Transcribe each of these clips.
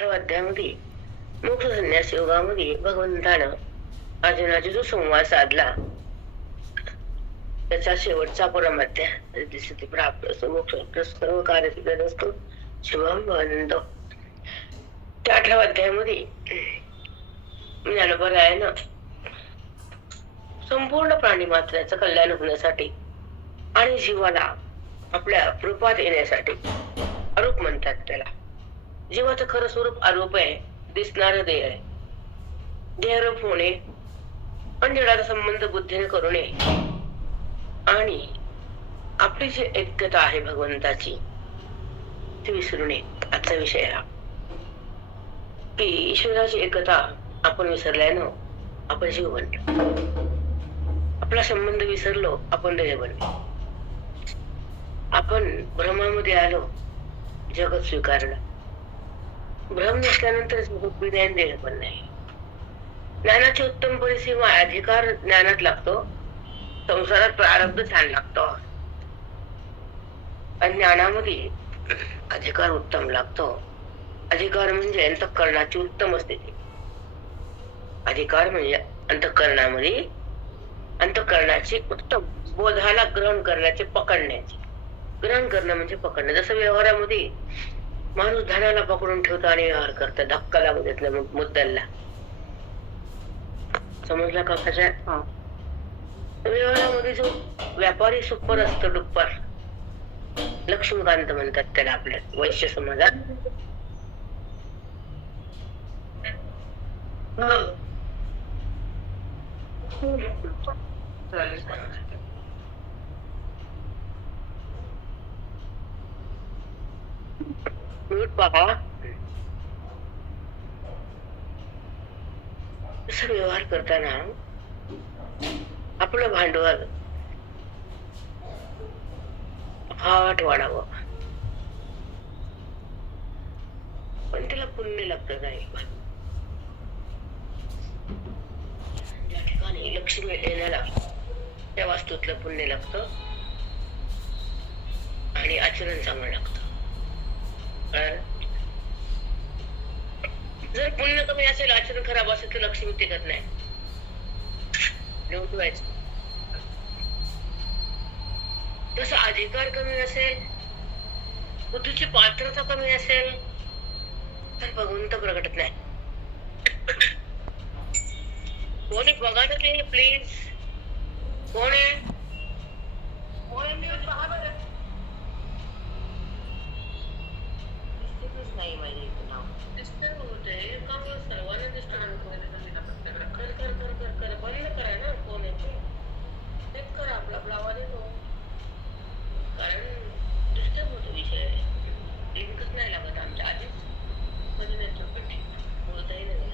8व्या अध्यायामध्ये मोक्ष संन्यास योगामध्ये भगवंतानं अर्जुनाची जो संवाद साधला त्याचा शेवटचा परमाध्याय दिसते प्राप्त मोक्ष सर्व कार्य सिद्धस्तो शिवम बंद. त्या 8व्या अध्यायामध्ये ज्ञानोबरायानं संपूर्ण प्राणी मात्राचं कल्याण होण्यासाठी आणि जीवाला आपल्या रूपात येण्यासाठी अरूप म्हणतात त्याला. जीवाचं खरं स्वरूप अरूप आहे, दिसणारं देह आहे. देहरूप होणे अंजडाचा संबंध बुद्धीने करू नये आणि आपली जी ऐक्यता आहे भगवंताची ती विसरू नये. आजचा विषय हा की ईश्वराची एकता आपण विसरल्यानं आपण जीव बनलो, आपला संबंध विसरलो आपण देह बनलो, आपण भ्रमामध्ये आलो, जगत स्वीकारलं. भ्रम नसल्यानंतर जगत विज्ञान देह पण नाही. ज्ञानाची उत्तम परिसीमा अधिकार ज्ञानात लागतो, संसारात प्रारब्ध छान लागतो. आणि ज्ञानामध्ये अधिकार उत्तम लागतो. अधिकार म्हणजे अंतःकरणाची उत्तम स्थिती. अधिकार म्हणजे अंतःकरणामध्ये अंतःकरणाची उत्तम बोधाला ग्रहण करण्याचे, पकडण्याचे. ग्रहण करणं म्हणजे पकडणं. जसं व्यवहारामध्ये माणूस धनाला पकडून ठेवतो आणि व्यवहार करतो, धक्का लागू देत नाही मुद्दलला. समजला का? कशा व्यवहारामध्ये जो व्यापारी सुपर असतो, डुप्पर, लक्ष्मीकांत म्हणतात त्याला आपल्या वैश्य समाजात. पहा, व्यवहार करताना आपलं भांडवल फाट वाढावं, पण त्याला पुण्य लागतं नाही. ज्या ठिकाणी लक्ष्मी येण्याला त्या वास्तूतलं पुण्य लागतं आणि आचरण चांगलं लागतं. जर पुण्य कमी असेल, आचरण खराब असेल तर लक्ष्मी टिकत नाही. ठेवायचं. तसं अधिकार कमी असेल, बुद्धीची पात्रता कमी असेल तर भगवंत प्रगटत नाही. कोणी बघा ना ते प्लीज, कोण आहे? नाही माहिती नाव डिस्टर्ब होते का? सर्वांना डिस्टर्ब कर कर कर कर कर बंद करा ना. कोण आहे ते करा, आपला आपला आवाज येतो. कारण डिस्टर्ब होतो विषय, लिंकच नाही लागत आमच्या आधीच. मध्ये नाही बोलताही नाही.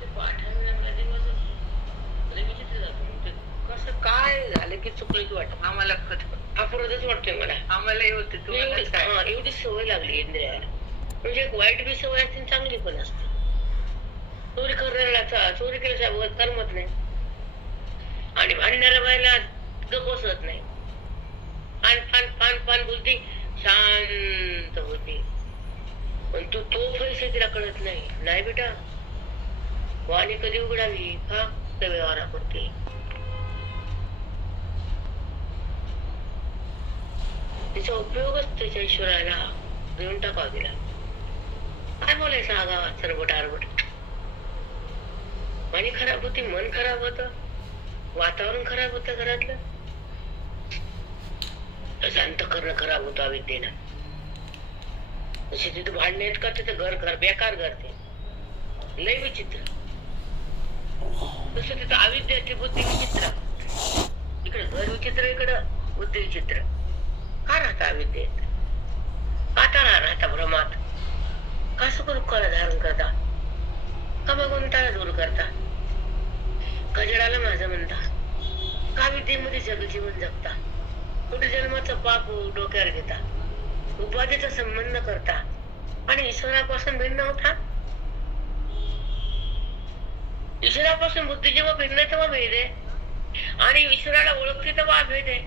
ते पाठायला लागला दिवस विचित्र जातो. कसं काय झालं की चुकलं की वाटत आम्हाला, अपराधच वाटतोय मला. आम्हालाही होते. एवढी सवय लागली इंद्रियाला. म्हणजे एक वाईट बी सवय असते, चांगली पण असते. चोरी करणाऱ्याला चोरी केल्याच्या करमत नाही आणि भांडणाऱ्या बायला गपोसत नाही. पान पान पान पान बोलते, शांत होते. पण तू तो पैसे तिला कळत नाही. नाही बेटा, वाणी कधी उघडावी फक्त व्यवहारापुरती. तिचा उपयोगच त्याच्या ईश्वराला देऊन टाकावा तिला. काय बोलायचं आगावात सरबट आरबट. वाणी खराब होती, मन खराब होत, वातावरण खराब होतं घरातलं, त्याचं अंतःकरण खराब होतं अविद्येनं. जशी तिथं भांडणे आहेत का, तिथं घर बेकार घर ते लय विचित्र. तसं तिथं अविद्याची बुद्धी विचित्र. इकडे घर विचित्र, इकडं बुद्धी विचित्र. का राहता अविद्येत? का राहता भ्रमात? का सुखदुःखाला धारण करता? का भगवंताला दूर करता? का जडाला माझं म्हणता? का विद्येमध्ये जगजीवन जगता? कुठे जन्माचं पाप डोक्यावर घेता? उपाधीचा संबंध करता आणि ईश्वरापासून भिन्न होता. ईश्वरापासून बुद्धी जेव्हा भिन्न तेव्हा भेद आहे आणि ईश्वराला ओळखते तेव्हा भेद आहे.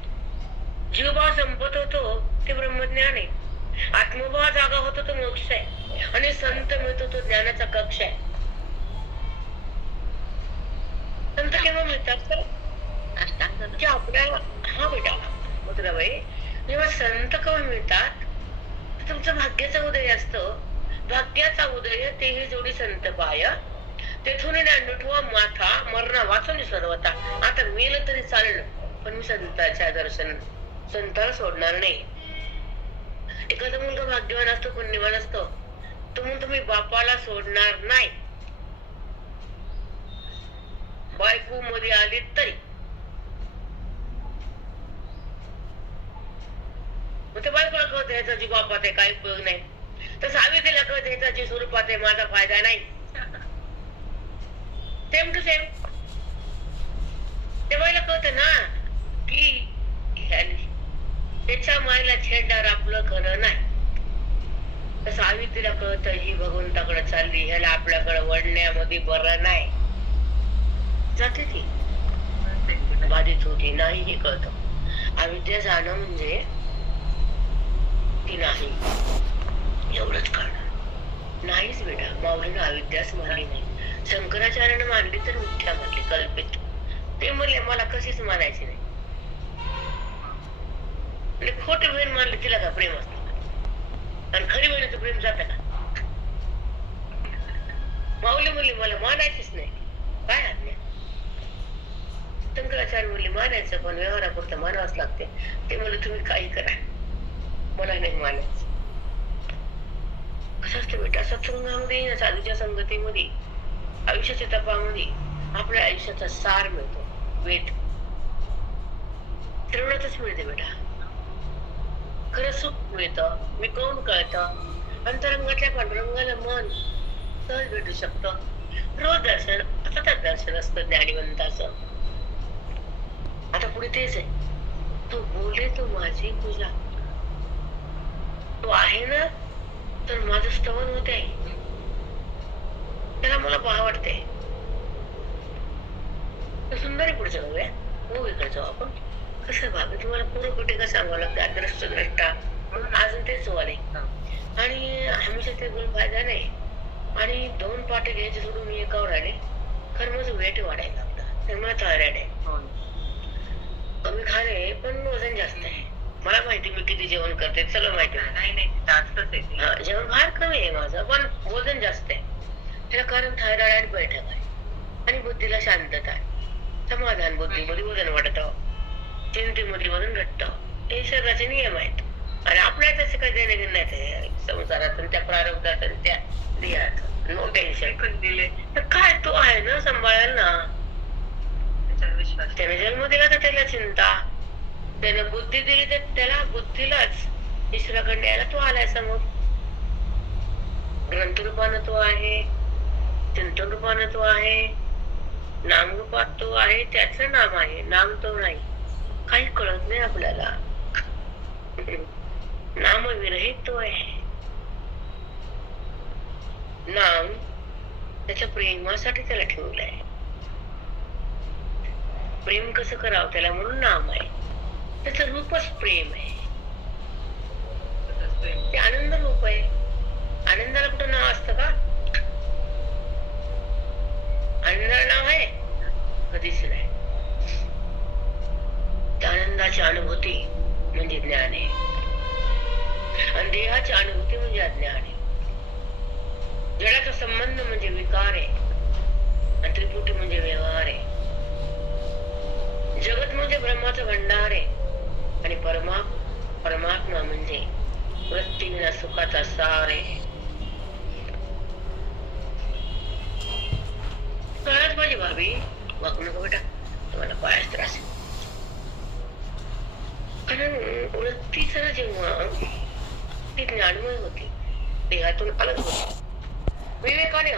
जीवभाव संपत होतो ते ब्रह्मज्ञान आहे. आत्मभाव जागा होतो तो मोक्ष आहे, आणि संत मिळतो तो ज्ञानाचा कक्ष आहे. संत केव्हा मिळतात तर की आपल्याला, हा बेटा मधुराबाई, जेव्हा संत केव्हा मिळतात तुमचं भाग्याचा उदय असतो. भाग्याचा उदय तेही जोडी संत पाय, तेथून उठवा माथा मरणा वाचून सर्वता. आता मेलं तरी चालेल, पण मी संतांच्या दर्शन, संताला सोडणार नाही. एखादा मुलगा भाग्यवान असतो, पुण्यवान असतो, तो म्हणून तुम्ही बापाला सोडणार नाही. बायको मध्ये आली तरी मग ते बायकोला कळत ह्याचा जी बापात आहे काही उपयोग नाही, तर सावित्रीला कळत ह्याचा जी स्वरूपात आहे माझा फायदा नाही. सेम टू सेम ते बाईला कळत ना की त्याच्या मायला छेडणार आपलं खरं नाही. तर सावित्रीला कळत ही भगवंताकडे चालली, ह्याला आपल्याकडे वळण्यामध्ये बरं नाही. जाते ती बाधित होती नाही हे कळत. अविद्या जाणं म्हणजे ती नाही एवढंच कळणार नाहीच बेटा. माऊलीनं अविद्याच मानली नाही, शंकराचार्यानं मानली तर मिथ्या मानली, कल्पित. ते म्हणले मला कशीच मानायची नाही, म्हणजे खोटी बहीण मानली तिला का प्रेम असतं, आणि खरी बहिणीचं प्रेम जात का? माऊली म्हणली मला मानायचीच नाही, काय आज्ञा. शंकराचार्य म्हणले मानायचं, पण व्यवहारापुरतं मानावंच लागते. ते म्हणले तुम्ही काही करा, मला नाही मानायचं. कसं असतं बेटा, सत्संगामध्ये, साधूच्या संगतीमध्ये, आयुष्याच्या तपामध्ये आपल्या आयुष्याचा सार मिळतो. वेट तेवढंच मिळते बेटा. खरं सुख मिळतं, मी कोण कळतं, अंतरंगातल्या पांडुरंगाला मन सहज भेटू शकतं. रोज दर्शन, सतत दर्शन असतं ज्ञानीवंताचं. आता पुढे तेच आहे, तू बोले तो माझी पूजा, तो आहे ना तर माझं स्तवन होते, त्याला मला पहा वाटते. सुंदर आहे पुढचं बघूया, हो इकडे जाऊ आपण. कसं भाग तुम्हाला पूर्ण कुठे का सांगावं लागतं, अद्रष्ट द्रष्टा म्हणून अजून तेच आले. आणि हमेशा ते बोलून फायदा नाही. आणि 2 पाटे घ्यायचे सोडून मी एकावर आले, खरं माझं वेट वाढायला लागतं, त्यामुळे थायरॉइड आहे. कमी खाणे पण वजन जास्त आहे. मला माहिती मी किती जेवण करते, सगळं माहिती. नाही जेवण फार कमी आहे माझं, पण वजन जास्त आहे. त्याला कारण थायरॉइड आणि बैठक आहे, आणि बुद्धीला शांतता आहे, समाधान. बुद्धीमध्ये वजन वाढतं, चिंतेमध्ये वजन घटतं. हे शरीराचे नियम आहेत, आणि आपल्या तसे काही देणे घेणे नाही संसारात, त्या प्रारब्धात, त्या देहात. नो टेन्शन दिले तर काय, तो आहे ना सांभाळायला ना. त्याने जन्म दिला तर त्याला चिंता, त्याने बुद्धी दिली तर त्याला बुद्धीलाच ईश्वराकडे यायला तो आलाय समोर. ग्रंथ रूपानं तो आहे, चिंतन रूपानं तो आहे, नाम रूपात तो आहे, त्याचं नाम आहे, नाम तो नाही. काही कळत नाही आपल्याला, नाम विरहित तो आहे. नाम त्याच्या प्रेमासाठी त्याला ठेवलंय. प्रेम कसं करावं त्याला म्हणून नाम आहे, त्याचं रूपच प्रेम आहे. ते आनंद रूप आहे. आनंदाला कुठं नाव असतं का? आनंदाला नाव आहे कधीच नाही. त्या आनंदाची अनुभूती म्हणजे ज्ञान आहे, आणि देहाची अनुभूती म्हणजे अज्ञान आहे. जडाचा संबंध म्हणजे विकार आहे, आणि त्रिपुटी म्हणजे व्यवहार आहे. जगत म्हणजे ब्रह्माचं भंडार आहे, आणि परमात्मा म्हणजे वृत्तीविना सुखाचा सार आहे. कळत माझी भाभी, वाकू नको बेटा, तुम्हाला पायास त्रास आहे. कारण वृत्तीच जेव्हा ती ज्ञानमय होती, देहातून अलग होती, विवेकाने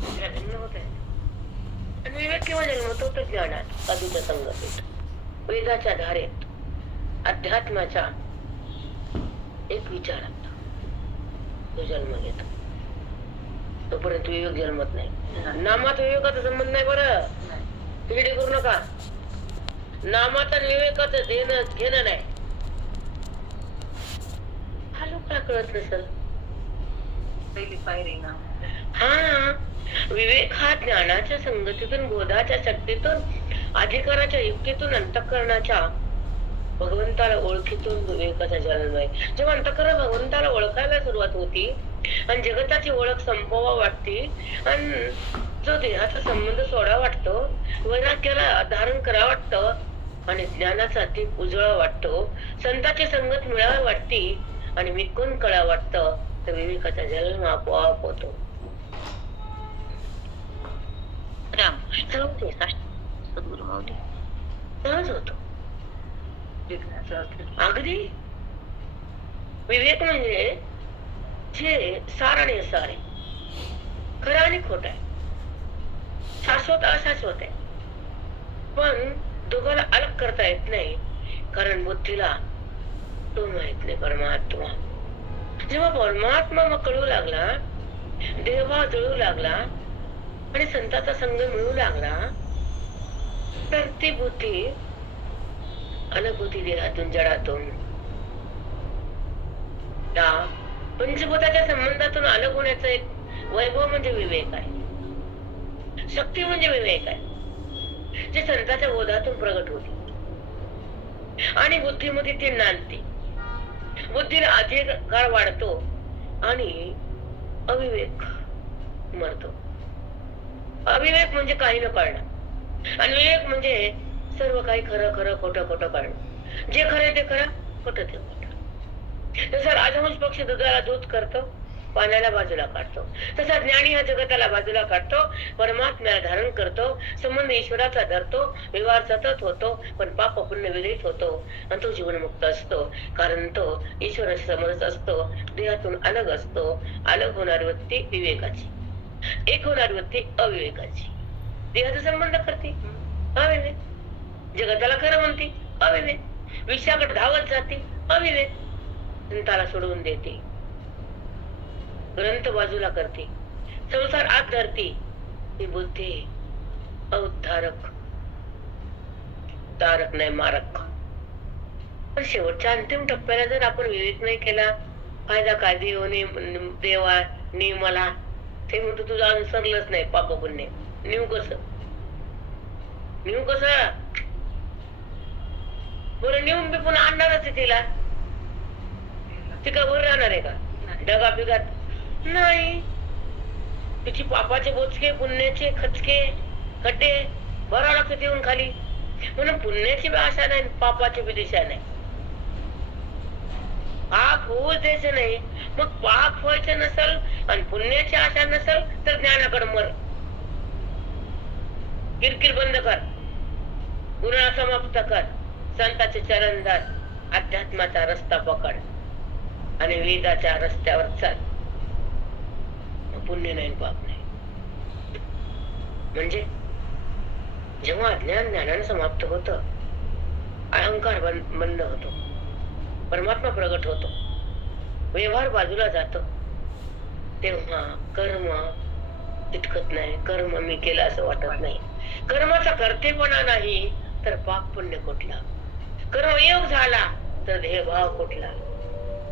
भिन्न होते. आणि विवेक केव्हा जन्मतो तर ज्ञानात, साधूच्या संगतीत, वेदाच्या धारेत, अध्यात्माच्या एक विचारात तो जन्म घेतो. तोपर्यंत विवेक जन्मत नाही. नामात विवेकाचा संबंध नाही. बरं पिढी करू नका. नामात विवेकाचं देणं घेणं नाही. हॅलो कळत नसेल? पहिली पायरी ना. हा, विवेक हा ज्ञानाच्या संगतीतून, बोधाच्या शक्तीतून, अधिकाराच्या युक्तीतून, अंतःकरणाच्या भगवंताला ओळखीतून विवेकाचा जन्म आहे. जेव्हा अंतःकरण भगवंताला ओळखायला सुरुवात होती आणि जगताची ओळख संपवा वाटते आणि जो देहाचा संबंध सोडा वाटतो, वैराग्याला धारण करा वाटतं आणि ज्ञानाचा दीप उजळा वाटतो, संतांची संगत मिळावी वाटते आणि मी कोण कळा वाटतं, तर विवेकाचा जन्म आपोआप होतो. रामकृष्ण होते, सद्गुरु माऊली. सहज होतो. जिज्ञासा असली. अगदी विवेक म्हणजे जे सार आणि असार आहे, खरं आणि खोट आहे, शाश्वत अशाश्वत आहे, पण दोघाला अलग करता येत नाही, कारण बुद्धीला तो माहित नाही परमात्मा. जेव्हा परमात्मा मग कळू लागला, देवा जळू लागला आणि संताचा संग मिळू लागला, तर ती बुद्धी अलग होती देहातून, जडातून. त्या पंचभूताच्या संबंधातून अलग होण्याचं एक वैभव म्हणजे विवेक आहे, शक्ती म्हणजे विवेक आहे, जे संतांच्या बोधातून प्रगट होते आणि बुद्धीमध्ये ती नांदते. बुद्धीला अधिकार वाढतो आणि अविवेक मरतो. अविवेक म्हणजे काही न कळणं आणि विवेक म्हणजे सर्व काही खरं खरं, खोटं खोटं कळणं. जे खरं ते खरं, खोटं ते खोटं. जसं राजहंस पक्षी दुधाला दूध करतो, पाण्याला बाजूला काढतो, तसा ज्ञानी हा जगताला बाजूला काढतो, परमात्म्याला धारण करतो, संबंध ईश्वराचा धरतो, व्यवहार सतत होतो, पण पाप पुण्य विरहित होतो आणि तो जीवनमुक्त असतो, कारण तो ईश्वराशी समरस असतो, देहातून अलग असतो. अलग होणारी वृत्ती विवेकाची, एक होणारी वृत्ती अविवेकाची. देहाचा संबंध करते अविवेक, जगताला खरं म्हणते अविवेक, विषयाकडे धावत जाते अविवेक, संताला सोडवून देते, ग्रंथ बाजूला करते, संसार आत धरते, ही बुद्धी अवधारक, तारक नाही मारक. पण शेवटच्या अंतिम टप्प्याला जर आपण विवेक नाही केला, फायदा काय देवा ने मला, ते म्हणतो तुझं अनुसरलंच नाही पाप पुण्य, नेऊ कस नेऊ कस, बरं नेऊन बी पुन्हा आणणारच आहे तिला, ती का वर राहणार आहे का डगा बिगात? नाही, तिची पापाचे बोचके, पुण्याचे खचके खड्डे भरावं लागतं येऊन खाली. म्हणून पुण्याची बी आशा नाही, पापाची बी दिशा नाही. पाप होऊ द्यायचं नाही, मग पाप व्हायचं नसल आणि पुण्याची आशा नसल तर ज्ञानाकडे मर, किरकिर बंद कर, गुन्हा समाप्त कर, संताचे चरण धर, अध्यात्माचा रस्ता पकड आणि वेदाच्या रस्त्यावर चाल. पुण्य नाही, पाप नाही. म्हणजे जेव्हा अज्ञान ज्ञानाने समाप्त होत, अहंकार बंद होतो, परमात्मा प्रगट होतो, व्यवहार बाजूला जातो, तेव्हा कर्म तितकत नाही. कर्म मी केलं असं वाटत नाही, कर्माचा कर्तेपणा नाही तर पाप पुण्य कुठला, कर्मयोग झाला तर देहभाव कुठला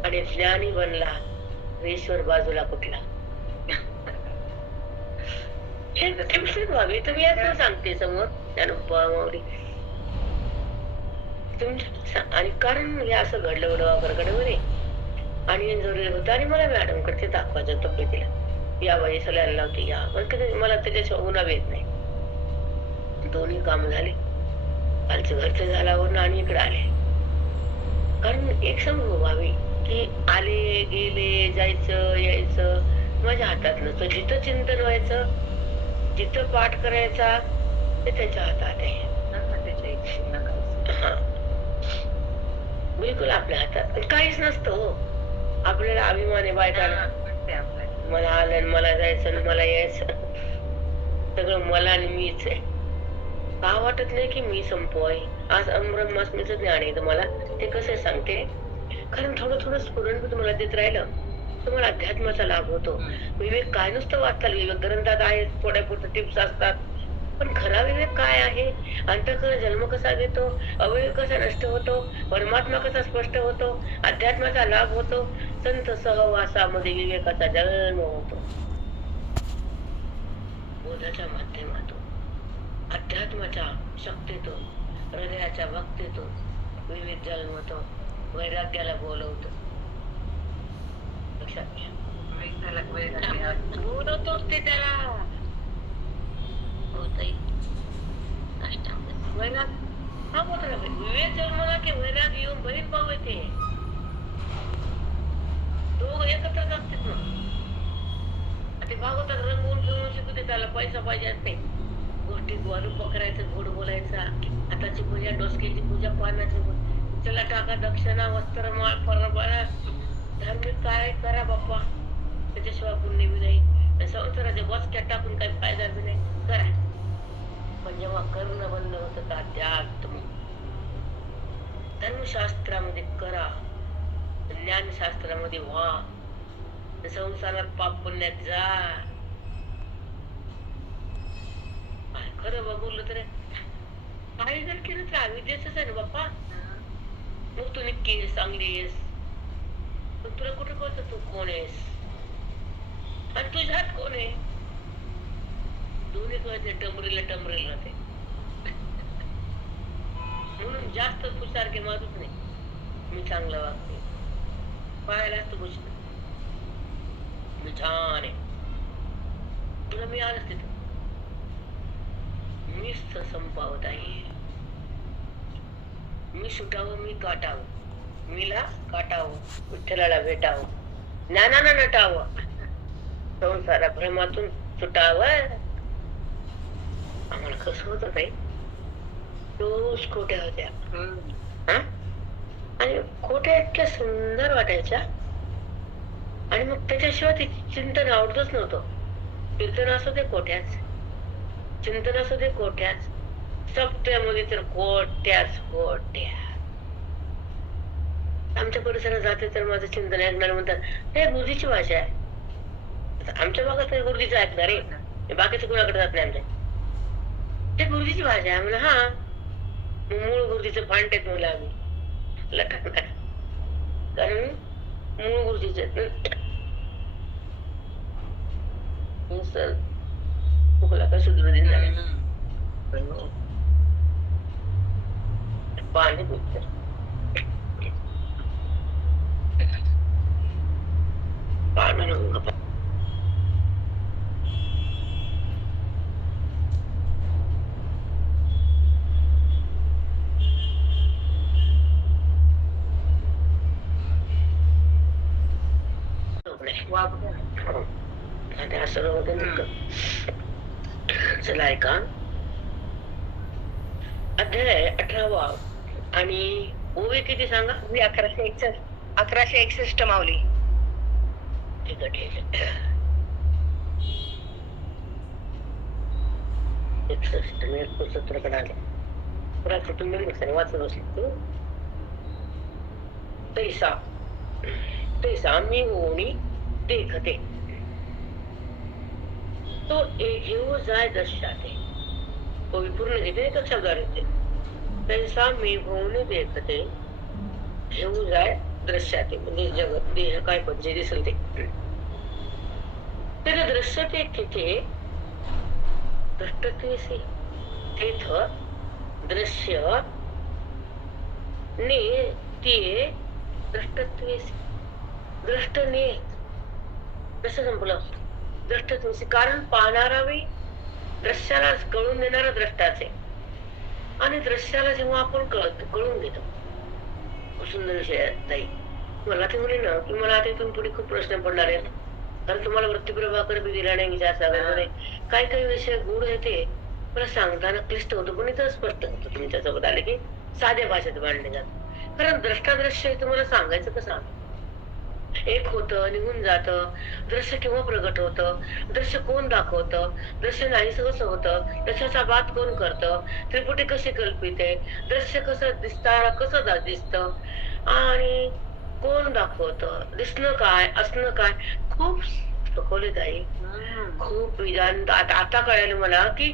आणि ज्ञानी बनला ईश्वर बाजूला कुठला. हे व्हावी तुम्ही यातून सांगते समोर अनुभवावरी तुमच्या. आणि कारण हे असं घडलं वडवाकडे आणि जरुरी होतं आणि मला मॅडम कडे दाखवायचं तब्येतीला, या बाई सलायला लावते या, मला त्याच्याशिवाय उन्हा येत नाही. दोन्ही काम झाले, कालचं घरचं झाल्यावर आणि इकडे आले. कारण एक समजू व्हावी की आले गेले, जायचं यायचं माझ्या हातात नसतं. जिथं चिंतन व्हायचं, जिथं पाठ करायचा ते त्याच्या हातात आहे. बिलकुल आपल्या हातात काहीच नसतं हो. आपल्याला अभिमान आहे बायकाला, मला आलं, मला जायचं, मला यायचं, सगळं मला आणि मीच आहे. का वाटत नाही की मी संपवाय? आज ब्रह्मास्मीचं ज्ञान आहे तुम्हाला, ते कसं सांगते, कारण थोडं थोडं स्फुरण तुम्हाला देत राहिलं, तुम्हाला अध्यात्माचा लाभ होतो. विवेक काय नुसतं वाचताल, विवेक ग्रंथात आहे, थोड्या पुरतं टिप्स असतात, पण खरा विवेक काय आहे? अंतःकरण जन्म कसा घेतो, अवयव कसा नष्ट होतो, परमात्मा कसा स्पष्ट होतो, अध्यात्माचा लाभ होतो, संत सहवासामध्ये विवेकाचा जन्म होतो. बोधाच्या माध्यमातून अध्यात्माच्या शक्तीतून हृदयाच्या भक्तीतून विवेक जन्मतो, वैराग्याला बोलवतो. लक्षात घ्या. बोलवतोच ते त्याला. होतही वैराग हा होता ना. विवेक जन्मला की वैराग येऊन बहीण भाऊ येते, दोघं एकत्रच असतात ना. ते भागवतात रंगवून फिरवून शिकवते, त्याला पैसा पाहिजे असते, गोष्टी वालूप करायचं, गोड बोलायचा, हाताची पूजा, डोसक्याची पूजा, पानाची पूजा, चला टाका दक्षिणा, वस्त्र, माळ, परंपरा, धार्मिक काय करा बाप्पा, त्याच्याशिवाय पुण्य बी नाही, संसाराच्या बसक्यात टाकून काही फायदा बी नाही, करा. पण जेव्हा करणं बंद होतं का अध्यात्म, धर्मशास्त्रामध्ये करा, ज्ञानशास्त्रामध्ये व्हा, संसारात पाप पुण्यात जा. खरं बोललं तर काही जर केलं तर अविद्येच आहे ना बाप्पा. मग तू नक्की चांगली आहेस, पण तुला कुठं कळतं तू कोण आहेस आणि तुझ्यात कोण आहे. दोन्ही कळते, टमरीला टमरेल राहते. म्हणून जास्त तू सारखे मारूच नाही. मी चांगलं वागते, पाहायला असतो गोष्ट मी छान आहे, तुला मी आलंच तिथं. मीच संपावत आहे. मी सुटावं, मी काटावं, मीला काटावं, विठ्ठलाला भेटावं, ज्ञानानं नटावं, संसारा भ्रमातून सुटावं. आम्हाला कसं होतं ताई, रोज खोट्या होत्या आणि खोट्या इतक्या सुंदर वाटायच्या, आणि मग त्याच्याशिवाय ते चिंतन आवडतच नव्हतं. कीर्तन असू दे कोट्याच, चिंतन असू दे कोट्याच, सप्त्यामध्ये तर कोट्याच कोट्या. आमच्या परिसरात जाते तर माझं चिंतन ऐकणार म्हणतात, हे गुरुजीची भाषा आहे. आमच्या भागात गुरुजीचं ऐकणार आहे, बाकीचं कुणाकडे जात नाही आमच्या. ते गुरुजीची भाषा आहे म्हणलं. हा, मूळ गुरुजीचं भांडतेत मुलं आम्ही लटकणार, कारण मूळ गुरुजीचे तुला का सुधरून झाले पाणी पित पाणी चला ऐका. अध्याय 18 आणि ओवी किती सांगा. 1161 माऊली. ठीक आहे, ठीक आहे. 61 मी 71 कडे आले. पुरा तुम्ही वाचत बसले तू. तैसा तैसा मी ओणी देखते, तो घेऊ जाय दर्शाते. कवी पूर्ण घेते एक शब्दावर येते. तैसा मी होऊन देखते, घेऊ जाय दृश्याते, म्हणजे जगत देह काय पण जे दिसेल ते. त्याला दृश्यते तिथे दृष्टत्वेसी, तेथ दृश्य ने ते दृष्टत्वेसी, दृष्टने कसं संपलं दृष्टत्वेसी. कारण पाहणारा बी दृश्याला कळून देणारा द्रष्टाचे, आणि दृश्याला जेव्हा आपण कळून घेतो. सुंदर विषय ताई. मला ते म्हणे ना की मला आता इथून पुढे खूप प्रश्न पडणार आहेत, कारण तुम्हाला वृत्तीप्रभाकर बी दिला नाही विचार सागरमध्ये. काही काही विषय गुढ येते, मला सांगताना क्लिष्ट होतो, पण इथं स्पष्ट होतं. तुम्ही त्यासोबत आले की साध्या भाषेत मांडले जात. कारण द्रष्टादृश्य तुम्हाला सांगायचं कसं, एक होतं निघून जात. दृश्य केव्हा प्रगट होतं, दृश्य कोण दाखवतं, दृश्य नाहीस कसं होतं, दृश्याचा बात कोण करतं, त्रिपुटी कशी कल्पित आहे, दृश्य कसं दिसताना कसं दिसतं, आणि कोण दाखवतं, दिसणं काय असणं काय, खूप सखोलीत आहे. खूप आता कळालं मला की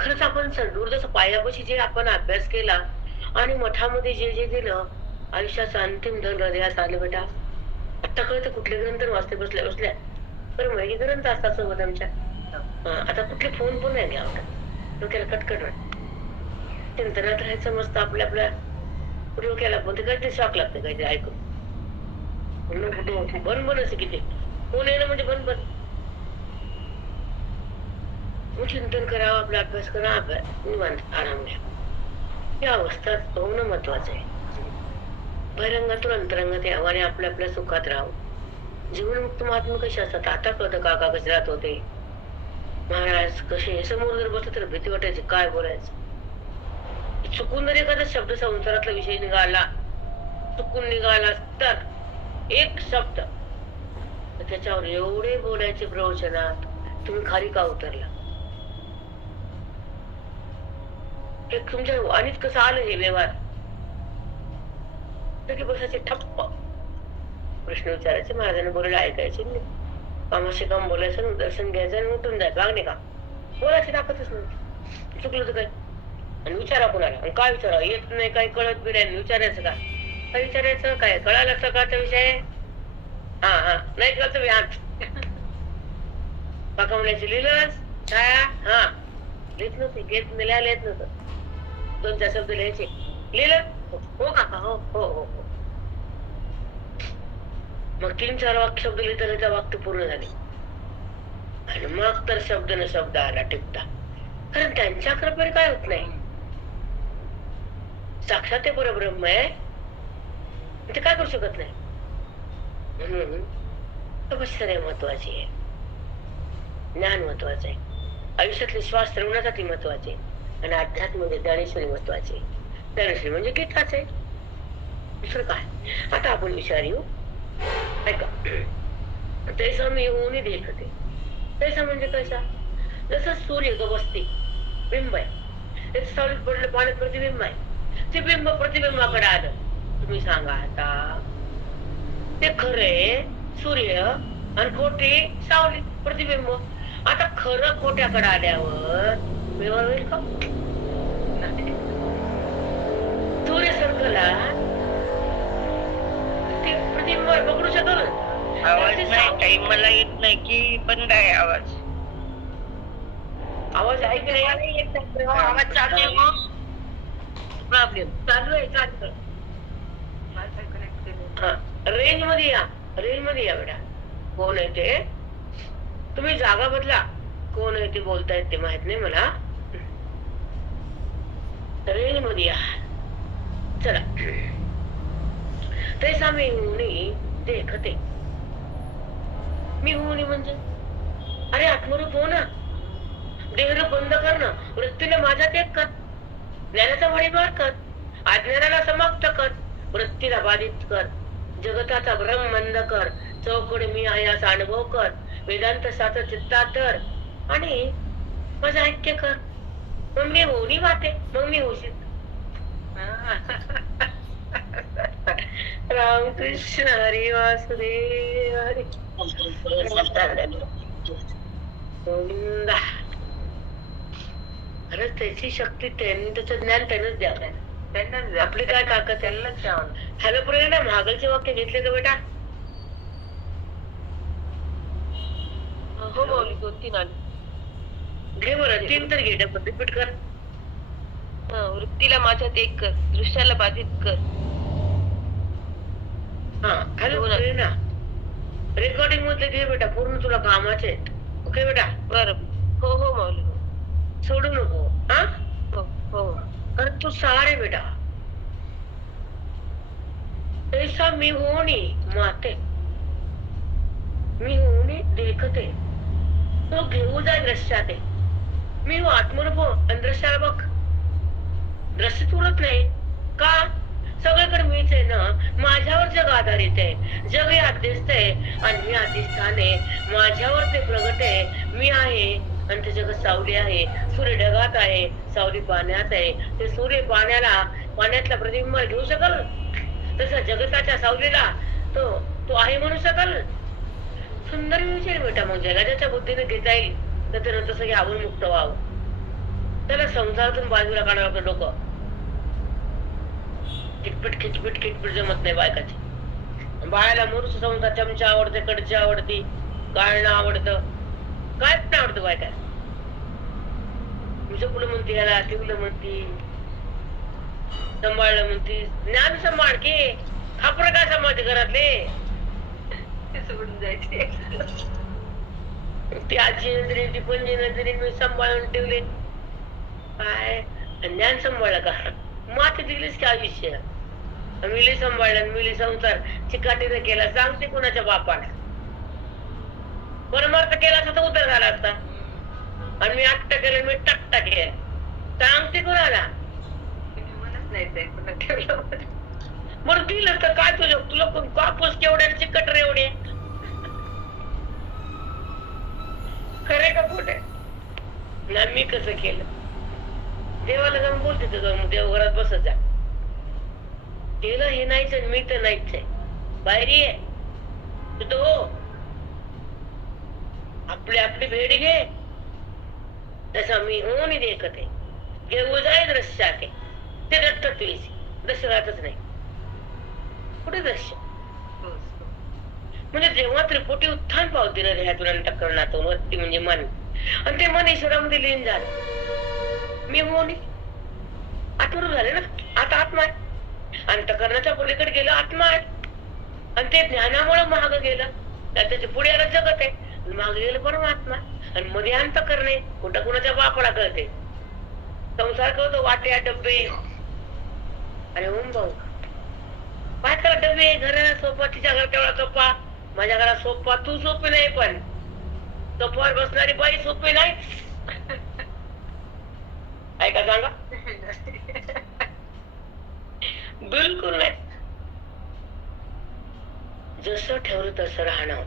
खरंच आपण जसं पायापाशी जे आपण अभ्यास केला आणि मठामध्ये जे जे दिलं, आयुष्याचं अंतिम धन हृदयास आलं बेटा. आता कळतं कुठले ग्रंथ वाचते बसल्या बसल्या. बरं माहिती ग्रंथ असतात सोबत आमच्या. आता कुठले फोन पण नाही घ्या डोक्याला कटकट वाटत. चिंतनात राहायचं मस्त आपल्या आपल्या डोक्याला पण ते काहीतरी शॉक लागतं काहीतरी ऐकून. बन बन असे किती फोन येणं म्हणजे बन बन. मग चिंतन करावं, आपला अभ्यास करा, निवांत आराम घ्या. ही अवस्था होणं महत्वाचं आहे. बहिरंगातून अंतरंगात यावं आणि आपल्या आपल्या सुखात राहावं. जीवनमुक्त महात्मा कसे असतात आता कळतं. काका कसे राहत होते, महाराज कसे. समोर जर बसलं तर भीती वाटायची, काय बोलायचं. चुकून जर एखादा शब्द संसारातला विषय निघाला, चुकून निघाला तर एक शब्द, तर त्याच्यावर एवढे बोलायचे प्रवचनात, तुम्ही खाली का उतरला. एक तुमच्या वाणीत कसं आलं हे व्यवहार, की बसायचे ठप्प. प्रश्न विचारायचे, महाराजांना बोलायला ऐकायचे नाही. कामाशी काम बोलायचं, दर्शन घ्यायचं आणि उठून जायचं. मागणे का बोलायची ताकदच नाही. चुकलं तर काय, आणि विचारा कोणाला, आणि काय विचारा. येत नाही काही कळत बी नाही, विचारायचं का. काय विचारायचं, काय कळायला सकाळचा विषय. हा हा नाही कळत मी आज काका म्हणायचे लिहिलंच छाया. हा लिहित नव्हते, घेत लिहायला येत नव्हतं. 2-4 शब्द लिहायचे. लिहिलं हो काका, हो हो हो हो. मग 3-4 वाक्य शब्द लिहिता लिहिता वाक्य पूर्ण झाले, आणि मग तर शब्द न शब्द आला टिपता. कारण त्यांच्या कृपेने काय होत नाही. साक्षात ते परब्रह्म आहे, ते काय करू शकत नाही. म्हणून तपश्चर्या महत्वाची आहे, ज्ञान महत्वाचं आहे, आयुष्यातले श्वास रवण्यासाठी महत्वाचे, आणि अध्यात्मध्ये ज्ञानेश्वरी महत्वाचे. ज्ञानेश्वरी म्हणजे गीताच आहे, दुसरं काय. आता आपण विचार येऊ ऐका. तैसा मी होऊन देखते. तैसा म्हणजे कसा, जसं सूर्य गवसते बिंब आहे, त्याचं सावलीत पडलं पाण्यात प्रतिबिंब आहे. ते बिंब प्रतिबिंबाकडे आलं. तुम्ही सांगा आता ते खरे सूर्य आणि खोटे सावली प्रतिबिंब. आता खरं खोट्याकडे आल्यावर व्यवहार होईल का. सूर्य सरकला ते प्रतिबिंब पकडू शकल. आवाज नाही काही मला येत नाही की बंद आहे आवाज. आवाज ऐकले येत नाही. आवाज चालू आहे मग प्रॉब्लेम चालू आहे. चालू रेंज मध्ये या, रेंज मध्ये या बेटा. कोण आहे ते, तुम्ही जागा बदला. कोण आहे ते बोलतायत ते माहित नाही मला. रेंज मध्ये या चला. तैसा मी होऊनी देखते. मी होऊनी म्हणजे अरे आत्मरूप हो ना, देहरूप बंद कर ना, वृत्तीला माझ्यात एक कर, ज्ञानाचा वळीवार कर, अज्ञानाला समाप्त कर, वृत्तीला बाधित कर, जगताचा भ्रम मंद कर, चौकडे मी आहे असा अनुभव कर, वेदांत शास्त्र चित्तात तर, आणि माझं ऐक्य कर. मग मी होणी वाटे, मग मी होशील. रामकृष्ण हरी वासुदेव हरी गोविंदा. खरंच त्याची शक्ती त्यांनी, त्याचं ज्ञान त्यांनाच द्यावं. त्यांनाच आपली काय ताकद त्यांनाच द्यावं. हॅलो प्रेरणा, मागलचे वाक्य घेतले का बेटा. हो बोल 2-3 आले. घे बरं 3 तर घे. रिपीट कर. वृत्तीला माझ्यात एक कर, दृश्याला बाधित कर. हा हॅलो प्रेरणा, रेकॉर्डिंग मधले घे बेटा, पूर्ण तुला कामाचे आहेत. ओके बेटा. बरं हो हो माऊली, सोडू नको. हा हो हो, कारण तू सारे बेटा. तैसा मी होणी माते, मी होणी देखते. तो घेऊ जाय दृश्यात. मी हो आत्मरूप आणि दृश्याला बघ. दृश्य तुरत नाही का, सगळीकडे मीच आहे ना. माझ्यावर जग आधारित आहे, जग हे अध्यस्त आहे आणि मी अधिष्ठान आहे. माझ्यावर ते प्रगट आहे, मी आहे आणि ते जग सावली आहे. सूर्य ढगात आहे, सावली पाण्यात आहे. ते सूर्य पाण्याला, पाण्यातला प्रतिबिंब घेऊ शकल, तसं जगताच्या सावलीला तो तो आहे म्हणू शकल. सुंदर विचार बेटा. मग जगाच्या बुद्धीने घेता येईल तर तसं घ्यावं, मुक्त व्हावं. त्याला संसारातून बाजूला काढावं लागतं डोकं. किटपिट खिटपिट खिटपिट जमत नाही बायकाची. बाळाला मूर्स संसार, चमचा आवडते, कडची आवडती, गाळणं आवडतं, काय पण आवडतं बायकाला. पुढे म्हणते, याला टिवलं म्हणती, सांभाळलं म्हणती. ज्ञान सांभाळ की खापर काय सांभाळते घरातले. सोडून जायचे. ती आजी नजरी, ती पणजी नजरी मी सांभाळून ठेवले. काय ज्ञान सांभाळलं का? माती दिलीच की आयुष्य. मिली सांभाळलं, मिली संसार चिकाटीने केला, सांगते कुणाच्या बापाला. परमार्थ केला असता तर उद्धार झाला असता. आणि मी 8 केलं, मी टाकटा केलं, सांगते कुणाला? म्हणत नाही ते पुन्हा ठेवलं. बरं दिलं तर काय तुझं, तुला कापूस केवढ्या चिकट रे एवढे. खरे का खोटे? ना मी कसं केलं. देवाला जाऊन बोलते तर जाऊन देवघरात बसत जा. केलं हे नाहीच, मी तर नाहीच आहे. बाहेर ये तू तो हो. आपली आपली भेट घे, तसा मी होऊन देखते. घेऊ जाय दृश्याते ते दत्त तुळशी. दृश्य राहतच नाही. कुठे दृश्य? म्हणजे जेव्हा त्रिपुटी उत्थान पावते ना ह्यातून अंतःकरणातून वरती म्हणजे मन, आणि ते मन ईश्वरामध्ये लीन झालं. मी होणी आत्मरूप झाले ना. आता आत्मा आहे. अंतःकरणाच्या पलीकडे गेलं आत्मा आहे. आणि ते ज्ञानामुळे महाग गेलं. त्याच्या पुढे आलं जगत आहे, मागे गेलं परमात्मा. आणि मध्ये अंतःकरण आहे. कुठं कुणाच्या बापाला कळते. संसार कळतो वाट्या डब्बे. अरे ओम भाऊ काय करा डबे, घर सोपा, तिच्या घर तेवढा सोपा, माझ्या घरात सोपा. तू सोपी नाही, पण सोपावर बसणारी बाई सोपी नाही. ऐका सांगा, बिलकुल नाही. जसं ठेवलं तसं राहणं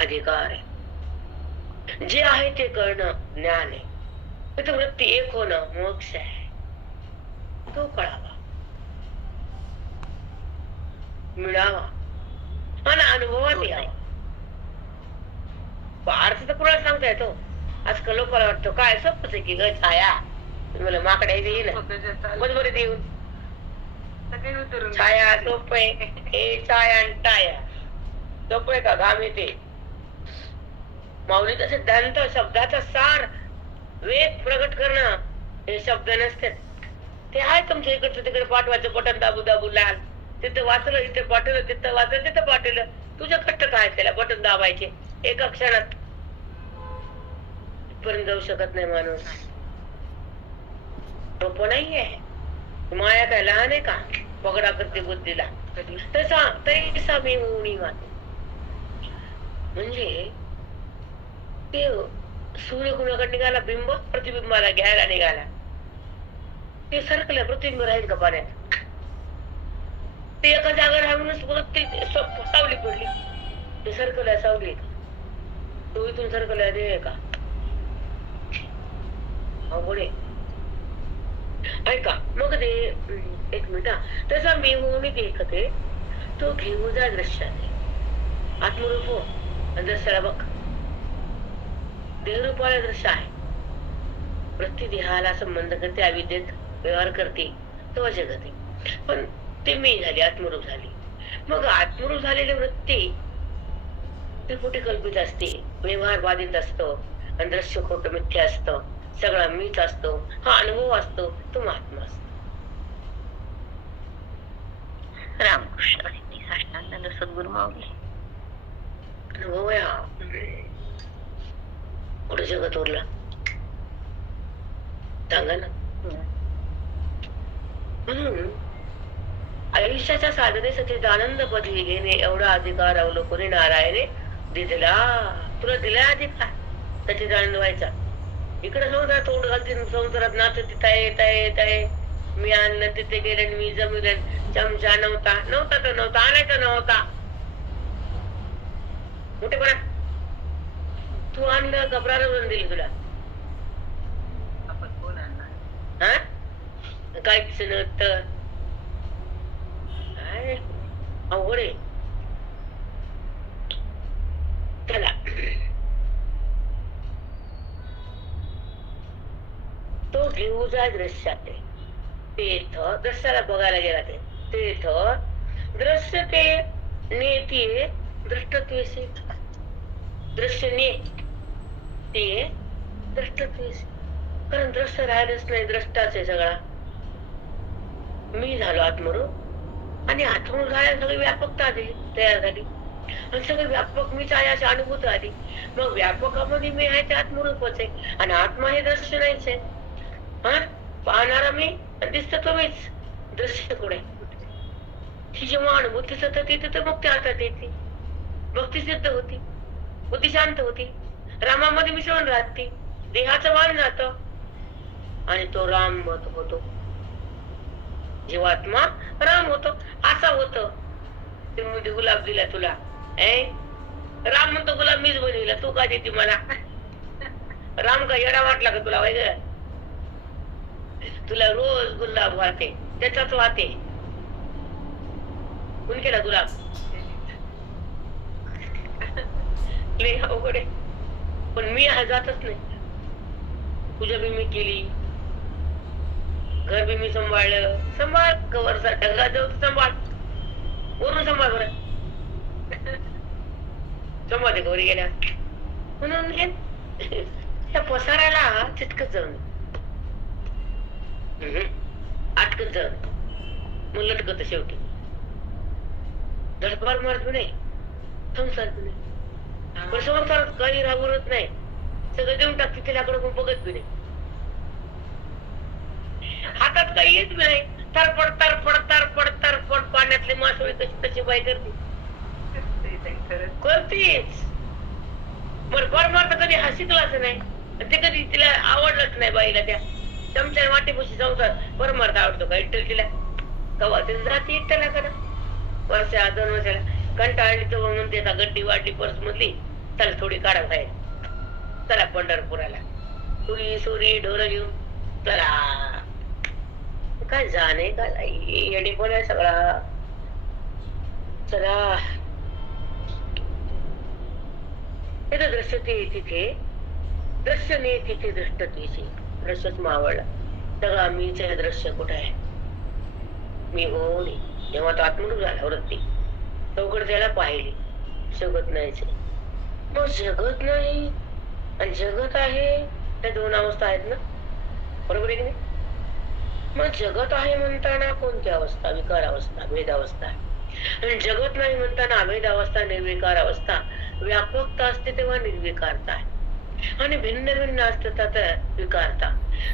अधिकार आहे. जे आहे ते कळणं ज्ञान आहे. तर वृत्ती एक होणं मोक्ष आहे. तो कळावा, मिळावा आणि अनुभवात यावा. अर्थ तर कुणाला सांगता येतो. आजकाल लोकांना वाटतं काय सोपच आहे की ग छाया. मला माकडे येईल बरोबर देऊन छाया सोप आहे. हे छाया आणि टाया सोप आहे का? घाम येते. माऊलीचा सिद्धांत शब्दाचा सार वेद प्रगट करणं हे शब्द नसतात. ते आहे तुमच्या इकडचं तिकडे पाठवायचं बटन दाबू दाबू लाल. तिथं वाचलं, इथे पाठवलं, तिथं वाचलं, तिथं पाठवलं. तुझ्या कट्ट काय त्याला बटन दाबायचे एका क्षणात. पर्यंत जाऊ शकत नाही माणूस. सोपं नाहीये. माया काय लहान आहे का? पगडा करते बुद्धीला. तसा मी उणी वाटते. म्हणजे ते सूर्य कुणाकडे निघाला, बिंब प्रतिबिंबाला घ्यायला निघाला. ते सरकलं, प्रतिबिंब राहील का पाण्यात? ते एका जागेवर राहूनच परत ते सावली पडली. ते सरकल्या सावली. तो इथून सरकल्या देव का? पुढे ऐका मग ते एक मिनिट. तसा मी होऊन देखते तो घेऊ जा दृश्याने. आत्मरूप हो आणि दृश्याला बघ. देहरूपाला दृश्य आहे. प्रतिदेहाला संबंध करते, अविद्येत व्यवहार करते, तो जगत आहे. पण ते मी झाली, आत्मरूप झाली. मग आत्मरूप झालेली वृत्ती ती कुठे कल्पित असते, व्यवहार बाधित असतो, आणि दृश्य खोटं मिथ्या असतं. सगळा मीच असतो, हा अनुभव असतो, तो महात्मा असतो. रामकृष्ण साष्टांग सद्गुरु माऊली. अनुभव आहे हा. कुठे जगत उरला सांगा ना. म्हणून आयुष्याच्या साधनेसाठी आनंद पदवी घेणे एवढा अधिकार अवलोकने नारायणे दिला. तुला दिला अधिकार, त्याची आनंद व्हायचा. इकडे संसारात तोंड घालतील, संसारात नाचत तिथे आहे. मी आणलं तिथे गेले, मी जमिले. चमचा नव्हता तर नव्हता, आणायचा नव्हता. मोठेपणा तू आणलं का प्रारंभ दिली तुला? आपण कोण आणणार? हा काहीच नव्हतं. अवघड आहे. चला तो घेऊ जा दृश्यात तीर्थ दृश्याला बघायला गेला ते तीर्थ दृश्य ते नेती दृष्टत्वेशी दृश्य ने ते दृष्टत्वेशी कारण दृश्य राहिलंच नाही द्रष्टाच आहे सगळा मी झालो आत्मरू आणि आत्मरू झाल्या सगळी व्यापकता आली तयार झाली आणि सगळी व्यापक मीच आहे अशी अनुभूती आली मग व्यापकामध्ये मी आहे ते आत्मरूपच आहे आणि आत्मा हे दृश्य नाहीच आहे हा पाहणारा मी दिसत तुम्हीच दृश्य कुठे ही जेव्हा अनुभूती सतत येते तर मग ते हातात येते भक्ती सिद्ध होती बुद्धी शांत होती रामामध्ये मिसळून राहते देहाचं वाण जात आणि तो राम होतो जीवात्मा राम होतो असा होतो ते गुलाब दिला तुला राम म्हणतो गुलाब मीच बनविला तू का देते मला राम का येडा वाटला का तुला वगैरे तुला रोज गुलाब वाहते त्याचाच वाहते कोण केला गुलाब लय अवघड आहे पण मी जातच नाही पूजा बी मी केली घर बी मी सांभाळलं सांभाळ कवरचा ढगा जाऊ सांभाळ वरून सांभाळ बरं संभाळते गौरी गेल्या म्हणून हे त्या पसाराला चिटकत जाऊन अटकत जाऊन मग लटकत शेवटी धडपार मारत नाही संसार बी नाही पण संसारात काही राबवत नाही सगळं देऊन टाकते तिच्याकडे पण बघत बी नाही हातात काही येत नाही तरपड तरपड तरपड तरपड पाण्यातले मासोळी कशी तशी बाई करते करतेच बरोबर मारता कधी हसिकलाच नाही ते कधी तिला आवडलंच नाही बाईला त्या चमच्या वाटेपाशी संसार बरं मारता आवडतो का इट्टल तिला कवा तिला जाते इट्टला करा वर्षा 2 वर्षाला कंटाळली तर म्हणते आता गड्डी वाढली पर्स मधली चला थोडी काढा बाहेर चला पंढरपुराला पुरी सोरी ढोर घेऊन चला काय जाणे काय येडीपण आहे सगळा चला तिथे दृश्य ते तिथे दृश्य ने तिथे दृष्टत्वेशी दृश्यच मावळला सगळा मीच आहे दृश्य कुठे आहे मी हो जेव्हा तो आत्मरूप झाला वृत्ती चौकड त्याला पाहिली जगत नाहीच मग जगत नाही आणि जगत आहे त्या 2 अवस्था आहेत ना बरोबर आहे की नाही मग जगत आहे म्हणताना कोणती अवस्था विकार अवस्था भेद अवस्था आणि जगत नाही म्हणताना अभेद अवस्था निर्विकार अवस्था व्यापकता असते तेव्हा निर्विकारता आहे आणि भिन्न भिन्न असतं तर विकारता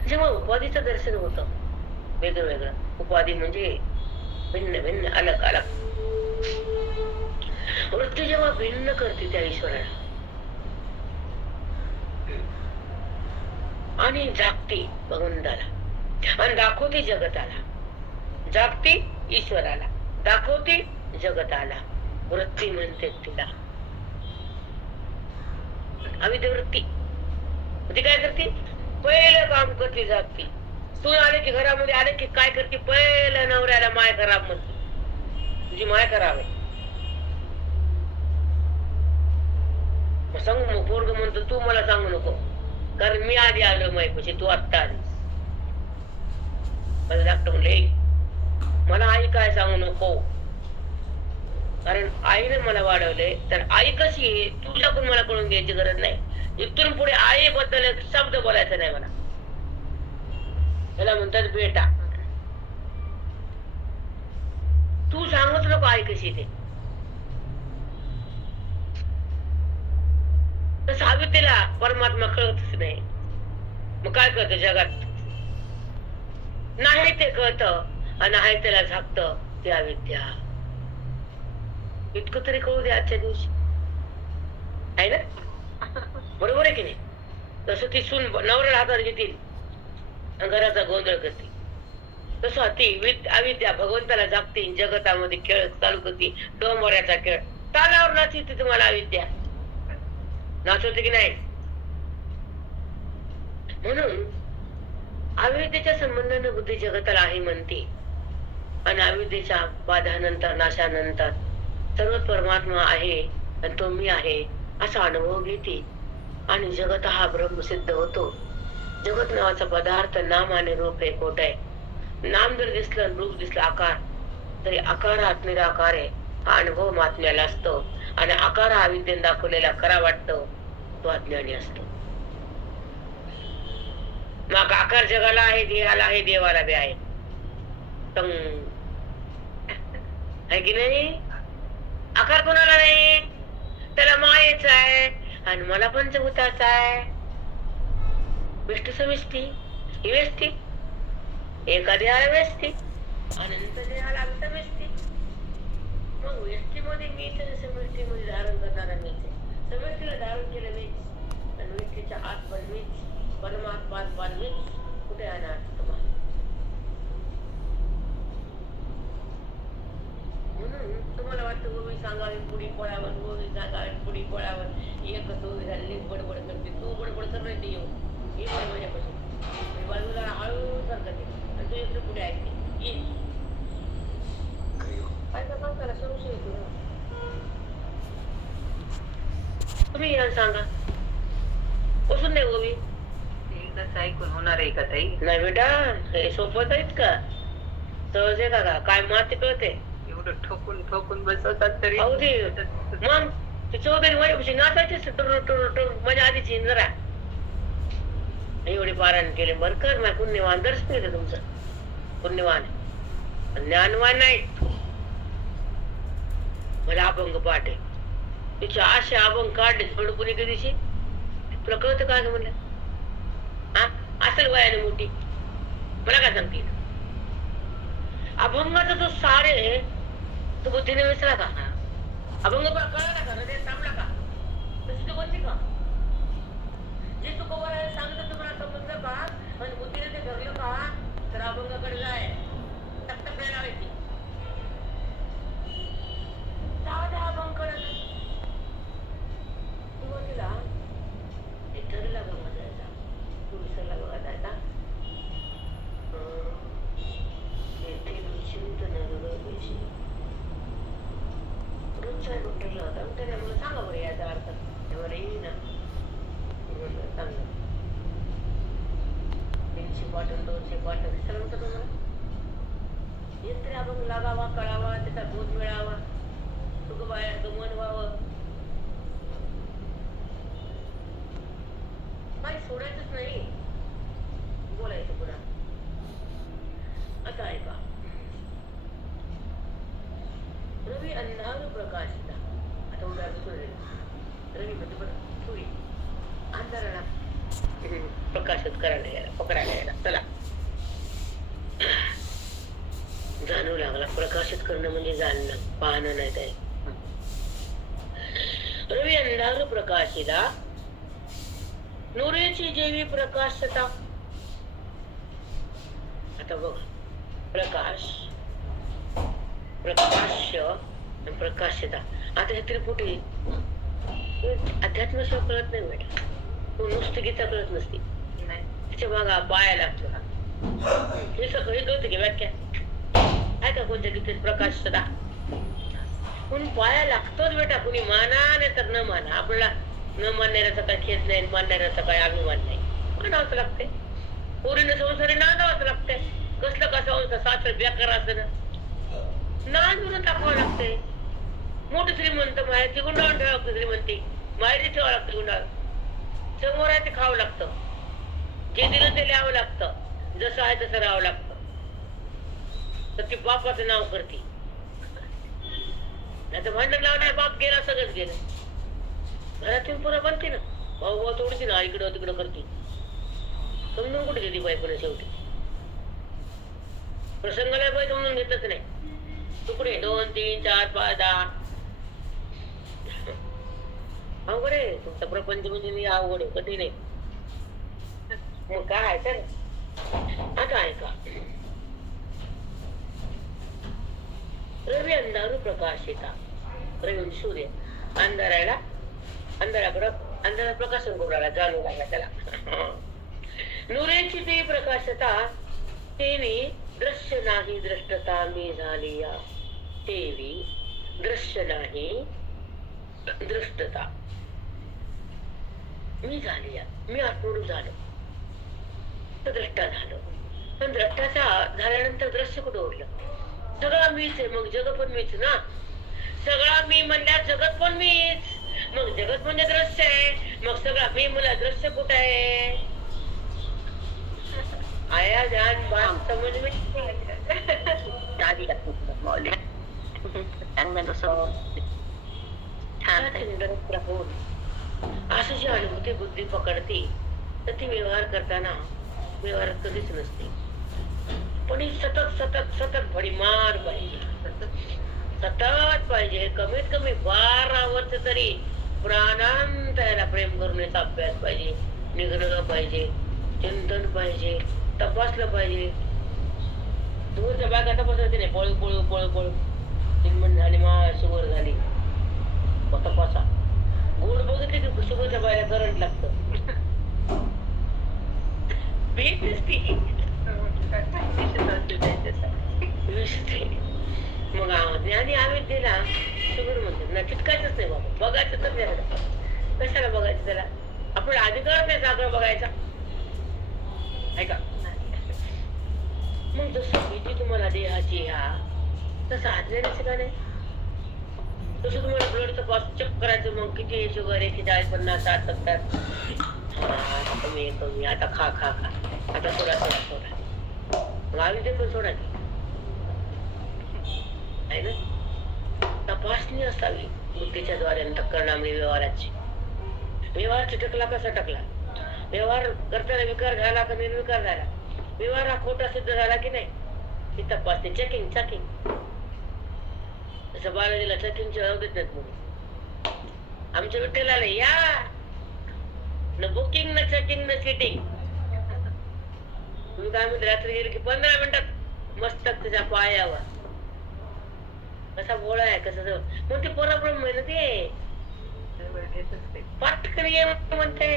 जेव्हा उपाधीचं दर्शन होतं वेगळं वेगळं उपाधी म्हणजे भिन्न भिन्न अलग अलग वृत्ती जेव्हा भिन्न करते त्या ईश्वराला आणि जागती भगवंताला आणि दाखवते जगताला जागती ईश्वराला दाखवते जगताला वृत्ती म्हणते तिला अविद्यावृत्ती ती काय करते पहिलं काम करते जागती तू आले की घरामध्ये आले की काय करते पहिलं नवऱ्याला माय खराब म्हणते तुझी माय खराब आहे सांगू मग पोरग म्हणतो तू मला सांगू नको कारण मी आधी आलो मायपाशी तू आत्ता आलीस मला धाकटं म्हणले मला आई काय सांगू नको कारण आईने मला वाढवलंय तर आई कशी आहे तुझ्याकडून मला कळून घ्यायची गरज नाही इथून पुढे आई बद्दल एक शब्द बोलायचा नाही मला त्याला म्हणतात बेटा तू सांगत नको आई कशी ते सावित्रीला परमात्मा कळतच नाही मग काय कळत जगात नाही ते कळत आणि आहे त्याला झाकत ती अविद्या इतकं तरी कळू दे आजच्या दिवशी आहे ना बरोबर आहे की नाही तसं ती सून नवऱ्याला हातात घेतील घराचा गोंधळ करते तसं ती अविद्या भगवंताला जागते जगतामध्ये खेळ चालू करते डोंबऱ्याचा खेळ तालावर नाचते तुम्हाला अविद्या नाचवते की नाही म्हणून अविद्येच्या संबंधाने बुद्धी जगताला आहे म्हणते आणि अविद्येच्या बाधानंतर नाशानंतर सर्व परमात्मा आहे आणि तो मी आहे असा अनुभव घेते आणि जगत हा ब्रह्म सिद्ध होतो जगत नावाचा पदार्थ नाम आणि रूप एक होत आहे. नाम जर दिसलं रूप दिसलं आकार, तरी आकार हा निराकार आहे. हा अनुभव महात्म्याला असतो. आणि आकार हा विद्येने दाखवलेला खरा वाटतो, तो अज्ञानी असतो. मग आकार जगाला आहे, देहाला आहे, देवाला बी आहे. आहे की नाही? आकार कोणाला नाही, त्याला मायेचा आहे. आणि मला पंचभूताचा आहे. विष्णू समिष्टी ही व्यष्टी, एका देहाला व्यष्टी, अनंत देहाला समिष्टी. मग व्यष्टीमध्ये मीच आणि समिष्टीमध्ये धारण करणारा मीच आहे. समिष्टीला धारण केलं मीच आणि व्यष्टीच्या आत पण मीच, परमात्मात पण मीच. कुठे आणणार तुम्हाला? म्हणून तुम्हाला वाटतं गोवी सांगावी पुढी पळावर, गोवी सांगावी पुढी पळावर. एकच गोवी झाली बडबड करते. तू बडबड कर नाही ते येऊ ही माझ्यापासून. मी बाजूला हळू सरकते आणि तू इकडे पुढे ऐकते. ये काय का सांगायला संशय येतो ना. तुम्ही या सांगा, बसून नाही गोवी. एकदाच ऐकून होणार आहे का ताई? नाही बेटा, हे सोपं आहेत का? सहज आहे का? काय माती कळते? एवढं ठोकून ठोकून बसवतात तरी. अहो ते मग ते चौधरी माझ्यापाशी नाचायचेच टुर टुर टुर. माझ्या आधीची जरा एवढे पारायण केले. बरं कर, माझ्या पुण्यवान दर्शन येतं तुमचं. पुण्यवान ज्ञानवान नाही, मला अभंग पाठ आहे. तिचे असे अभंग काढले थोडं कुणी कधीशी. तुला कळतं का ग म्हणलं? हा असेल वयाने मोठी, मला काय सांगते? अभंगाचा जो सार आहे तो बुद्धीने विसरा का? अभंग कळला का? हृदय थांबला का? तशी तो बोलते का? जे तू कवर सांगत तुम्हाला समजलं का आणि बुद्धीने ते धरलं का, तर अभंगाकडे जाय. टकटक लावायची. साधा अभंग कळत सुरुवातीला ते ठरला बघा जायचा, तू विसरला बघा जायचा. रोजचा ठरला होता. त्याने मला सांगा बरं याचा अर्थ. तेव्हा येईल ना चांगलं. 300 पाठवून 200 पाठवून विसरलं होतं तुम्हाला. एक तरी अभंग लागावा, कळावा, त्याचा बोध मिळावा, तुग बाहेर गमन व्हावं. काही सोडायचंच नाही, बोलायचं पुन्हा. आता ऐका. रवी अंधार प्रकाशिता. आता उदाहरण सोडले. रवी म्हणजे बरं थोडी अंधाराला प्रकाशित करायला यायला, पकडायला यायला. चला, जाणू लागला. प्रकाशित करणं म्हणजे जाणणं, पाहणं नाही. काय रवी अंधार प्रकाशिता, नूरेची जेवी प्रकाशता. आता बघ, प्रकाश, प्रकाश्य आणि प्रकाशता. आता हे त्रिपुटी अध्यात्मशिवाय कळत नाही बेटा. तू नुसती गीता कळत नसती, तिच्या मागा पाया लागतो. हे सगळं कळतं की व्याख्या आहे का कोणत्या गीतेत? प्रकाशता म्हणून पाया लागतोच बेटा. कुणी माना नाही तर न माना. आपल्याला न मानणाऱ्याचा काय खेच नाही, मानणाऱ्याचा काय अभिमान नाही. मानावंच लागते. पोरीनं संसारी नांदावंच लागतंय. कसलं का संसार सासर बेकार असं ना नांद म्हणून दाखवावं लागतंय. मोठं श्रीमंत माहेरची गुंडाळून ठेवावं लागतं. श्रीमंती माहेरी ठेवावं लागतं गुंडाळ. समोर आहे ते खावं लागतं. जे दिलं ते लिहावं लागतं. जसं आहे तसं राहावं लागतं. तर ती बापाचं नाव करते. नाही तर भांडण लावणार, बाप गेला सगळंच गेलं. घरातून पुन्हा बनते ना, भाऊ भाऊ तोडते ना, इकडं तिकडं करते. समजून कुठे देते बाई पुन्हा शेवटी? प्रसंगाला बाई समजून घेतच नाही. तुकडे 2, 3, 4, 5, 10. अवघड आहे तुमचा प्रपंच. म्हणजे अवघड आहे, कठीण आहे. मग काय आहे तर आता ऐका. रवी अंधारू प्रकाशिता. रवी सूर्य अंधाराला, अंधारा प्रकाशन करू लागला, जाणू लागला त्याला. नूरेची ती प्रकाशता, तेवी दृश्य नाही दृष्टता मी झाली या. तेवी दृश्य नाही दृष्टता मी झाली या. मी आत्मरूप झालो. तर द्रष्टा झालो. पण द्रष्टाचा झाल्यानंतर दृश्य कुठं उरलं? सगळा मीच आहे, मग जग पण मीच ना. सगळा मी म्हणल्यावर जगत पण मीच, मग जगत म्हणजे दृश्य आहे. मग सगळा मी मला दृश्य कुठं आहे? आया ध्यान बात समज में दादी मौल्य चांगलं छान राहून असं जी अनुभूती बुद्धी पकडते तर ती व्यवहार करताना व्यवहारात कधीच नसते. पण ही सतत सतत सतत भडीमार पाहिजे, सतत पाहिजे. कमीत कमी 12 वर्ष तरी प्राणांतयाला प्रेम करण्याचा अभ्यास पाहिजे, निग्रह पाहिजे, चिंतन पाहिजे, तपासलं पाहिजे. दूरच्या बागा तपासत नाही, पळू पळू पळू पळू चिन्मन झाली, मा शुगर झाली, तपासा. गोड बघितले की शुगरच्या बाहेर करंट लागतं. भीत नसती मग ज्ञानी अविद्येला शुगर म्हणतात ना. चिटकायचंच नाही बाबा, बघायचं तर नाही. कशाला बघायचं त्याला? आपण अधिकार नाही जागा बघायचा, ऐका. मग जसं भीती तुम्हाला देहाची तसं अज्ञानाचं का नाही? तसं तुम्हाला ब्लडचं कॉस्ट चेक करायचं, मग किती शुगर आहे, 40, 50, 60, 70. कमी कमी, आता खा खा खा, आता सोडा सोडा सोडा. मग अविद्या पण सोडा की आहे ना. तपासणी असावी बुद्धीच्या द्वारे अंतःकरणामध्ये व्यवहाराची. व्यवहार चिटकला कसा टकला? व्यवहार करताना विकार झाला का निर्विकार झाला? व्यवहार हा खोटा सिद्ध झाला की नाही? ही तपासणी, चेकिंग चेकिंग. जसं बालाजीला चेकिंगची राहू देत नाहीत म्हणून, आमच्या विठ्ठलाला या न बुकिंग न चेकिंग न सिटिंग. तुम्ही काय म्हणते, रात्री गेली की 15 मिनिटात मस्तक त्याच्या पायावर. कसा बोळा आहे, कसं मग ते परब्रह्म आहे ना. ते पटकन ये म्हणते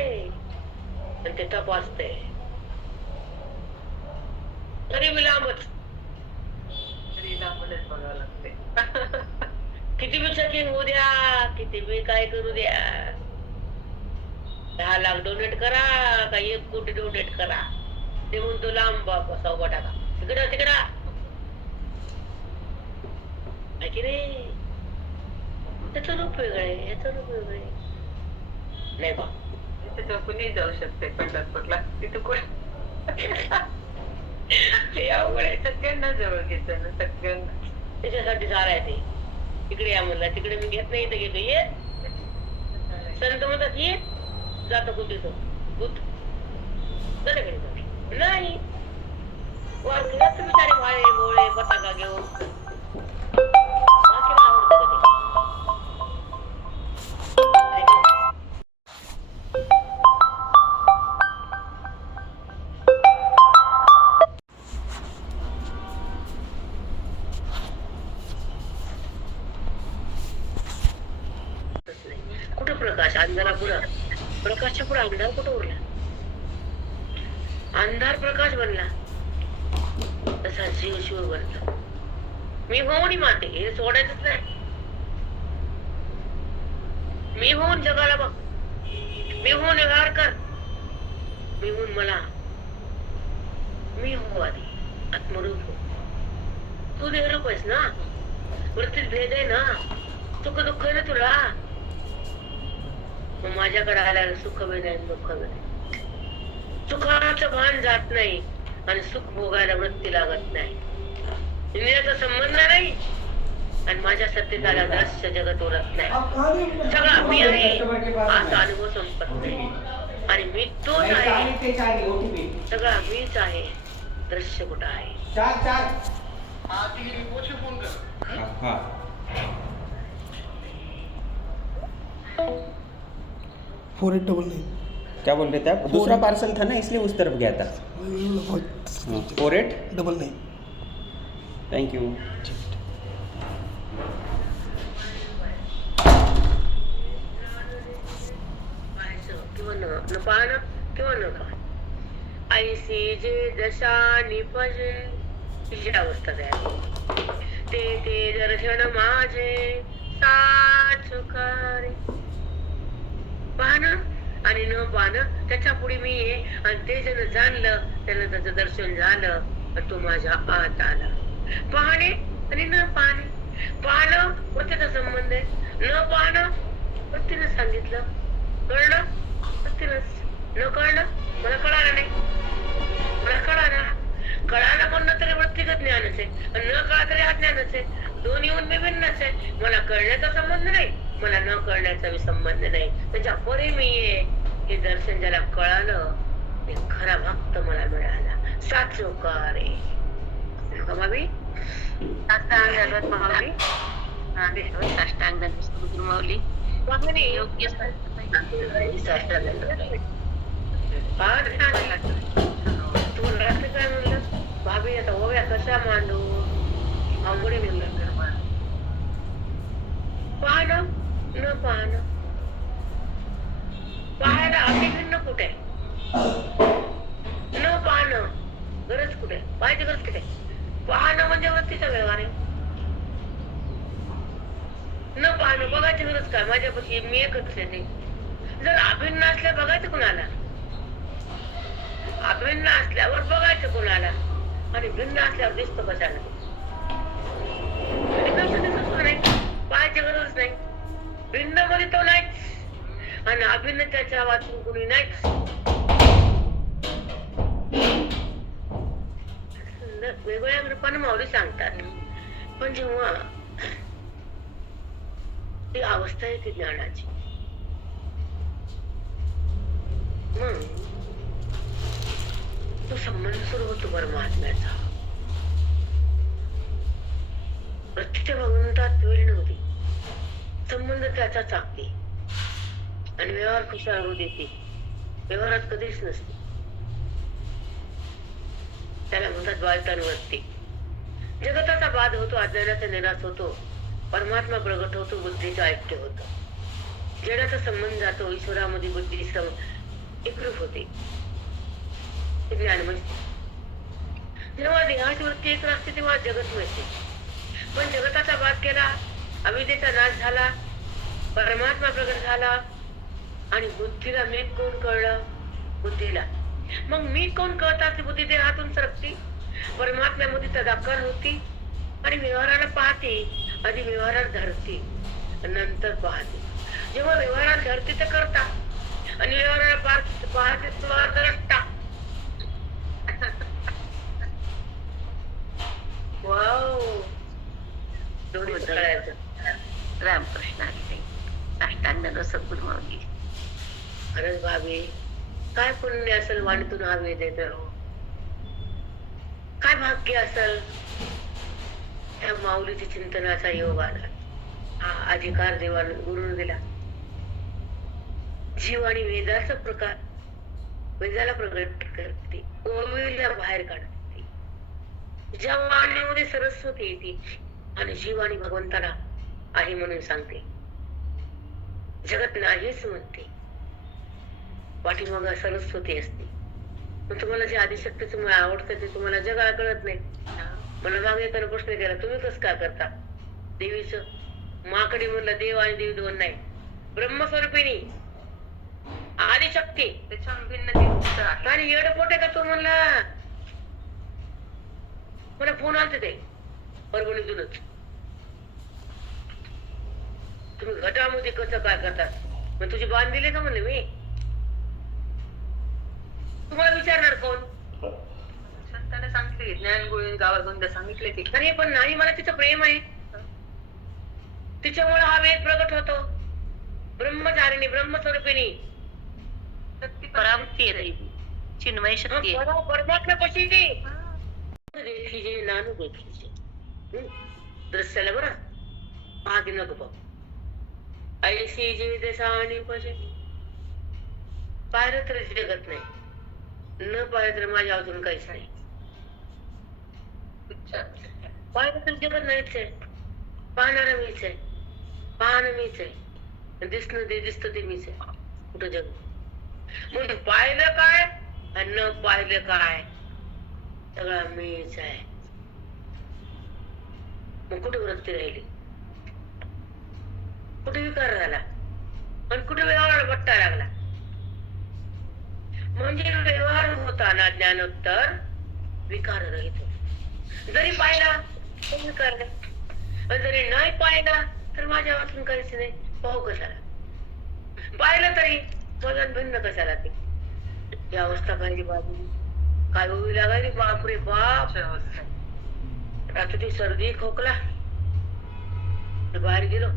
आणि ते तपासते. तरी विलांबच बघावं लागते. किती बी चेकिंग होऊ द्या, किती बी काय करू द्या. 10 लाख डोनेट करा का 1 कोटी डोनेट करा, ते म्हणतो लांब बाप 100 टाका तिकडं तिकडा. की रे त्याचं रूप वेगळं आहे, याचं रूप वेगळं आहे. नाही बा, त्याच्यावर कुणी जाऊ शकते पंढरपूरला, तिथं कोण ते अवघड आहे. सगळ्यांना जवळ घेतं ना, सगळ्यांना. त्याच्यासाठी सारा आहे ते. तिकडे या म्हणला, तिकडे मी घेत नाही, इथं घेतो. ये संत म्हणतात ये, जातो कुठे तो भूत त्याच्याकडे जातो नाही. वाटलं बिचारे भाळे गोळे पताका घेऊन कुठं प्रकाश? अंधारा पुढं प्रकाशच्या पुढे अंधार कुठं उरला? अंधार प्रकाश बनला, तसा जीव शिव बनला. मी होऊन माते हे सोडायचंच नाही. मी होऊन जगाला बघ, मी होऊन व्यवहार कर, मी होऊन मला, मी हो आधी आत्मरूप हो. तू देहरूप आहेस ना, वृत्तीत भेद आहे ना, सुख दुःख आहे ना तुला. मग माझ्याकडे आल्याला सुख भेद आहे, दुःख भेद आहे. सुखाचं भान जात नाही आणि सुख भोगायला वृत्ती लागत नाही. इंद्रियाचा संबंध नाही आणि माझ्या सत्तेत आल्या दृश्य जगत उरत नाही. सगळा मी आहे असा अनुभव संपत नाही आणि मी तोच आहे, सगळा मीच आहे. दृश्य कुठं आहे? फोर 8 डबल 9 क्या बोल रहे थे आप? दूसरा पार्सल था ना, इसलिए उस तरफ गया था. 48 डबल 9. Thank you. किंवा न पाहणं किंवा न पाहणं, ऐसी जे दशा निपजे तिची अवस्था तयार. ते दर्शन माझे साचुकारे. पाहणं आणि न पाहणं त्याच्या पुढे मी आहे. आणि ते जण जाणलं त्याला त्याचं दर्शन झालं तर तो माझ्या आत आला. पाहणे आणि न पाहणे. पाहणं वृत्तीचा संबंध आहे, न पाहणं वृत्तीनं सांगितलं, कळलं वृत्तीनंच, न कळलं मला कळालं नाही, मला कळालं. कळायला म्हणणं तरी वृत्तिगत ज्ञानच आहे आणि न कळा तरी अज्ञानच आहे. दोन्ही विभिन्नच आहे. मला कळण्याचा संबंध नाही, मला न कळण्याचा संबंध नाही. त्याच्या परी मी आहे. हे दर्शन ज्याला कळालं ते खरा भक्त मला मिळाला. साचो का रे मावी साष्टांग माऊली साष्टांग माऊली योग्य तुला रात्री काय म्हणलं भाभी आता ओव्या कशा मांडू अवघडे म्हणलं. पाहणं न पाहणं. पाहायला अभिभिन्न कुठे न पाहणं गरज कुठे पाहायची गरज कुठे. पाहणं म्हणजे वृत्तीचा व्यवहार आहे. न पाहणं बघायची गरज काय माझ्यापाशी मी एकच आहे ते. जर अभिन्न असल्या बघायचं कुणाला, अभिन्न असल्यावर बघायचं कुणाला आणि भिन्न असल्यावर दिसतं कशाला. नाही पाहायची गरज नाही. भिन्न मध्ये तो नाहीच आणि अभिन्न त्याच्या वाचून कुणी नाहीच. वेगवेगळ्या रूपाने माऊली सांगतात. पण जेव्हा ती अवस्था आहे ती ज्ञानाची मग तो संबंध सुरू होतो परमात्म्याचा. प्रत्यक्ष भगवंतात वेळ नव्हती, संबंध त्याचा चाकते आणि व्यवहार खुशाल होऊ देते. व्यवहारात कधीच नसते. त्याला म्हणतात बालतांवरती. जगताचा बाध होतो, अज्ञानाचा निराश होतो, परमात्मा प्रगट होतो, बुद्धीचं ऐक्य होतं. जडाचा संबंध जातो, ईश्वरामध्ये बुद्धी एकरूप होते. ज्ञान म्हणजे जेव्हा देहाची वृत्ती एक असते तेव्हा जगत मिळते. पण जगताचा बाध केला, अविद्येचा नाश झाला, परमात्मा प्रगट झाला आणि बुद्धीला मी कोण कळलं. बुद्धीला मग मी कोण कळता ती बुद्धी देहातून सरकती, परमात्म्यामध्ये तदाकार होती आणि व्यवहाराला पाहते. आधी व्यवहारात धरते नंतर पाहते. जेव्हा व्यवहारात धरते तर करता आणि व्यवहाराला पाहते द्रष्टा. वाव दोन्ही कळायचं. रामकृष्ण साष्टांग सद्गुरू माऊली. खरंच भाभी काय पुण्य असेल वाणीतून हा वेद येत. काय भाग्य असेल त्या माऊलीच्या चिंतनाचा योग आला. हा अधिकार देवाने गुरुने दिला. जीव आणि वेदाचा प्रकार वेदाला प्रगट करते, ओवीला बाहेर काढते. ज्या वाणीमध्ये सरस्वती येते आणि जीव आणि भगवंताला आहे म्हणून सांगते. जगत नाहीच म्हणते, पाठीमाग सरस्वती असते. मग तुम्हाला जे आदिशक्तीचं मला आवडतं ते तुम्हाला जगाला कळत नाही. मला मागे एकाने प्रश्न केला, तुम्ही कसं काय करता देवीचं. माकडे म्हणलं देव आणि देवी दोन नाही, ब्रह्मस्वरूपिणी आदिशक्ती त्याच्यावर भिन्न. आणि येडपोटे का तो म्हणला. मला फोन आलते ते परभणीतूनच, तुम्ही घटामध्ये कसं काय करतात. मग तुझे बाण दिले का म्हणले. मी तुम्हाला विचारणार कोण. संतांना सांगितले ज्ञान गोविंद गावात सांगितले ते खरे. पण नाही, मला तिचं प्रेम आहे. तिच्यामुळे हा वेद प्रगट होतो. ब्रह्मचारिणी ब्रह्मस्वरूपिणी परावृत्ती आहे, चिन्मय शक्ती आहे. परमात्मा कशी ती देखीजे नानू देखीजे दृश्याला बरं पाहते नको बघ. ऐशी जी दशा आणि पशे पाहिलं तर जगत नाही, न पाहिलं तर माझ्या अजून काहीच नाही. पाहिलं तर जगत नाहीच आहे. पाहणारा मीच आहे, पाहणं मीच आहे, दिसणं ते दिसतं ते मीच आहे. कुठं जग म्हणून पाहिलं काय आणि न पाहिलं काय सगळा मीच आहे. मग कुठे वृत्ती राहिली, कुठे विकार झाला आणि कुठे व्यवहाराला बट्टा लागला. म्हणजे व्यवहार होताना ज्ञानोत्तर विकार रहित होतो. जरी पाहिला तर विकार नाही, पण जरी नाही पाहिला तर माझ्या वाचून काहीच नाही. पाहू कशाला, पाहिलं तरी वजन भिन्न कशाला. ते ही अवस्था पाहिजे बाबू. काय होऊ लागायली बापरे बाप. रात्री सर्दी खोकला, बाहेर गेलो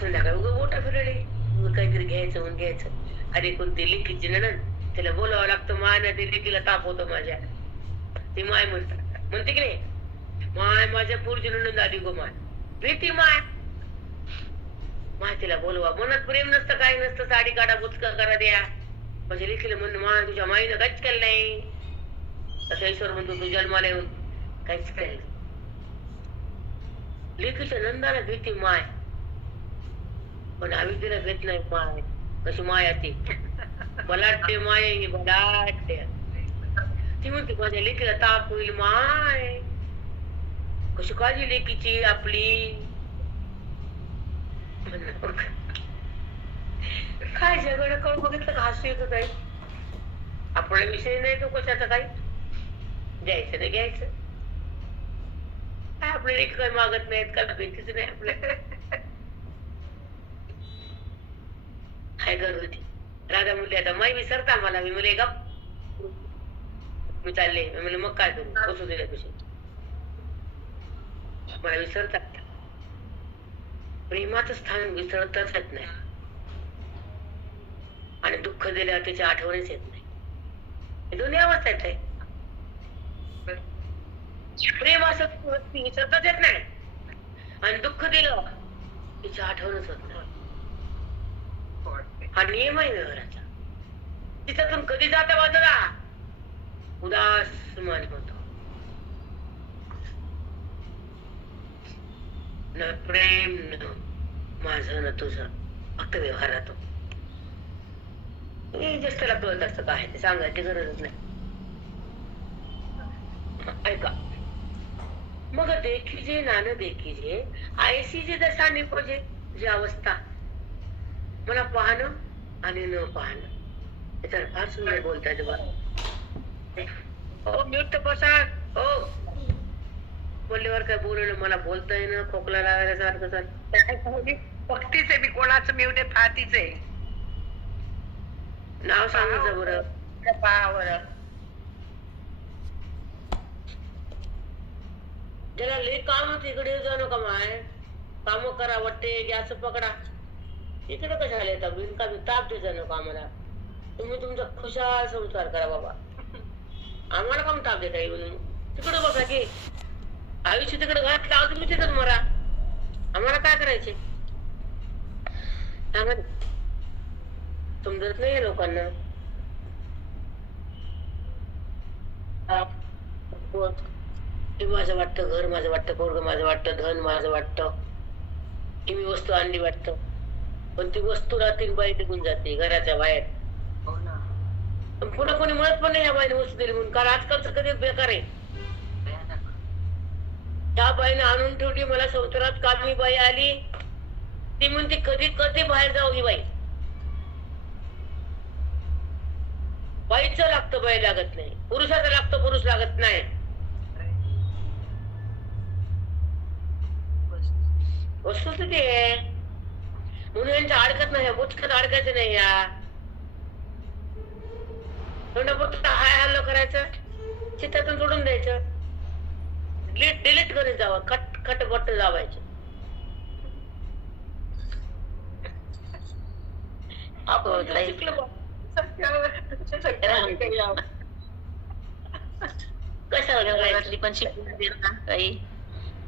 संध्याकाळी उगं बोटा फिरले, काहीतरी घ्यायचं म्हणून घ्यायचं. अरे कोणती लेकीची नणंद, तिला बोलावं लागतं. माय ना ते लेकीला ताप होतो माझ्या. ती माय म्हणते की नाही, माय माझ्या पुढची नणंद आली गो माय. भीती माय तिला बोलवा. मनात प्रेम नसतं, काही नसतं. साडी काढा, बुचका करा, द्या. माझ्या लेकीला म्हणणं माय तुझ्या माईनं काहीच केलं नाही. तसं ईश्वर म्हणतो तू जन्माला येऊन काहीच केलं. लेकीच्या नंदाला भीती माय, पण आम्ही तिला भेट नाही माय. कशी माया ती बलाढ्य माय, ही बलाढ्य. ती म्हणते माझ्या लेकीला ताप होईल माय. कशी काळजी लेकीची आपली. काय जगणं करून बघितलं का हसू येत काही. आपला विषय नाही तो कशाचा. काही द्यायचं नाही घ्यायचं. काय आपल्याला एक काही मागत नाहीत का, भीतीच नाही आपल्याला. काय गरज होती. राधा मुली आता माई विसरता मला. मी मुले गप मी चालले. मी म्हणलं मग काय करू, बसू दिल्या तुझे मला विसरतात. प्रेमाचं स्थान विसरताच येत नाही, आणि दुःख दिल्यावर त्याची आठवणच येत नाही. हे दोन्ही अवस्था आहेत. प्रेम असं विसरताच येत नाही, आणि दुःख दिलं तिची आठवणच होत नाही. हा नियम आहे व्यवहाराचा. तिच्यातून कधी जाता बाजूला उदास मान होतो. न प्रेम न माझं न तुझं, फक्त व्यवहारात. ज्येष्ठाला कळत असतं काय ते, सांगायची गरजच नाही. ऐका मग देखीजे नान देखीजे, ऐसी जे दशा निपोजे. जी अवस्था मला पाहणं आणि न पाहणं, त्याच्यावर फार सुंदर बोलता येते बघा. हो म्यूट बसा. हो बोलल्यावर काय बोलणं, मला बोलता येणं, खोकला लागायला सारखं सारखं. पक्तीच आहे मी, कोणाचं म्यूट आहे फातीच आहे. नाव सांगायचं बरं. पाहावं ज्याला लई काम तिकडे जाऊ नका माय. काम करा वाटते, गॅस पकडा. इकडे कशाला येतात बिनकामी ताप देत जाणं कामाला. तुम्ही तुमचा खुशाल संसार करा बाबा. आम्हाला काम ताप देता येईल. तिकडे बसा की आयुष्य तिकडे घात लावा, तुम्ही तिथंच मरा. आम्हाला काय करायचे सांगा. समजत नाही लोकांना. हे माझं वाटतं, घर माझं वाटतं, पोरग माझं वाटतं, धन माझं वाटतं, की मी वस्तू आणली वाटतं. पण ती वस्तू रात्री बाई निघून जाते घराच्या बाहेर. पुन्हा कोणी म्हणत पण नाही या बाईने वस्तू दिली म्हणून. कारण आजकालचं कधी बेकार आहे. त्या बाईने आणून ठेवली मला संसारात. काल मी बाई आली, ती म्हणते कधी कधी बाहेर जाऊ. ही बाई बाईच लागतं, बाई लागत नाही. पुरुषाचं लागतं, पुरुष लागत नाही. वस्तुस्थिती आहे म्हणून यांच्या अडकत नाही, बुचकत अडकायचं नाही. या तोंडापुरतं हाय हल्लो करायचं, चित्तातून सोडून द्यायचं, डिलीट करीत जावं, खट खट बट्ट जावायचं. कसं पण शिकून देत ना काही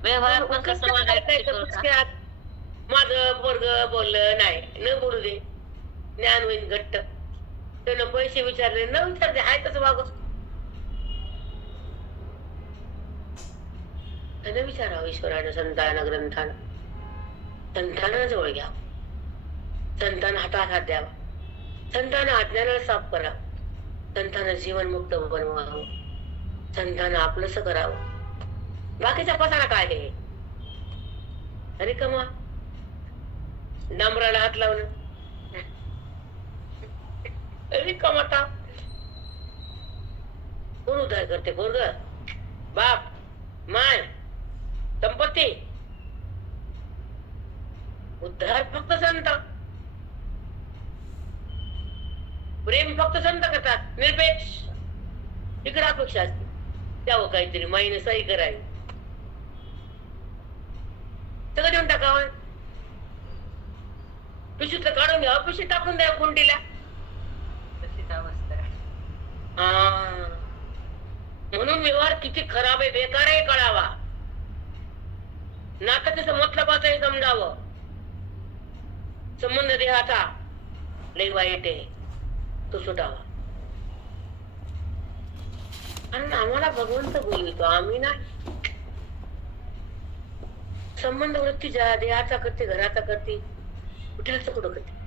व्यवहार पण कसं वागायचं. माझं पोरग बोललं नाही, न बोलू दे, ज्ञान होईल घट्ट. त्यानं पैसे विचारले, न विचारते हाय कसं वाग. त्यानं विचारावं ईश्वरानं, संतानं, ग्रंथानं. संतानं जवळ घ्यावं, संतान हातात हात द्यावा, संतानं आज्ञाला साफ करावं, संतानं जीवनमुक्त बनवावं, संतानं आपलंस करावं. बाकीचा पसारा काय आहे? अरे कमा डांबराला हात लावणं, रिकामता. कोण उद्धार करते? पोरग, बाप, माय, संपत्ती. उद्धार फक्त संत. प्रेम फक्त संत करतात. निरपेक्ष. इकडे अपेक्षा असते त्यावं काहीतरी माईने सही करावी. सगळं देऊन टाकावं. पिशवीतलं काढून घ्यावं, पिशवी टाकून द्यावं कुंडीला. तशीच अवस्था आहे. म्हणून व्यवहार किती खराब आहे, बेकार आहे कळावा. नातं कसं मतलबाचं हे समजावं. संबंध देहाचा लय वाईट आहे, तो सुटावा. आणि आम्हाला भगवंत बोलतो, आम्ही ना. संबंध वृत्तीच्या देहाचा करते, घराचा करते, विठ्ठलाचं कुठं करते?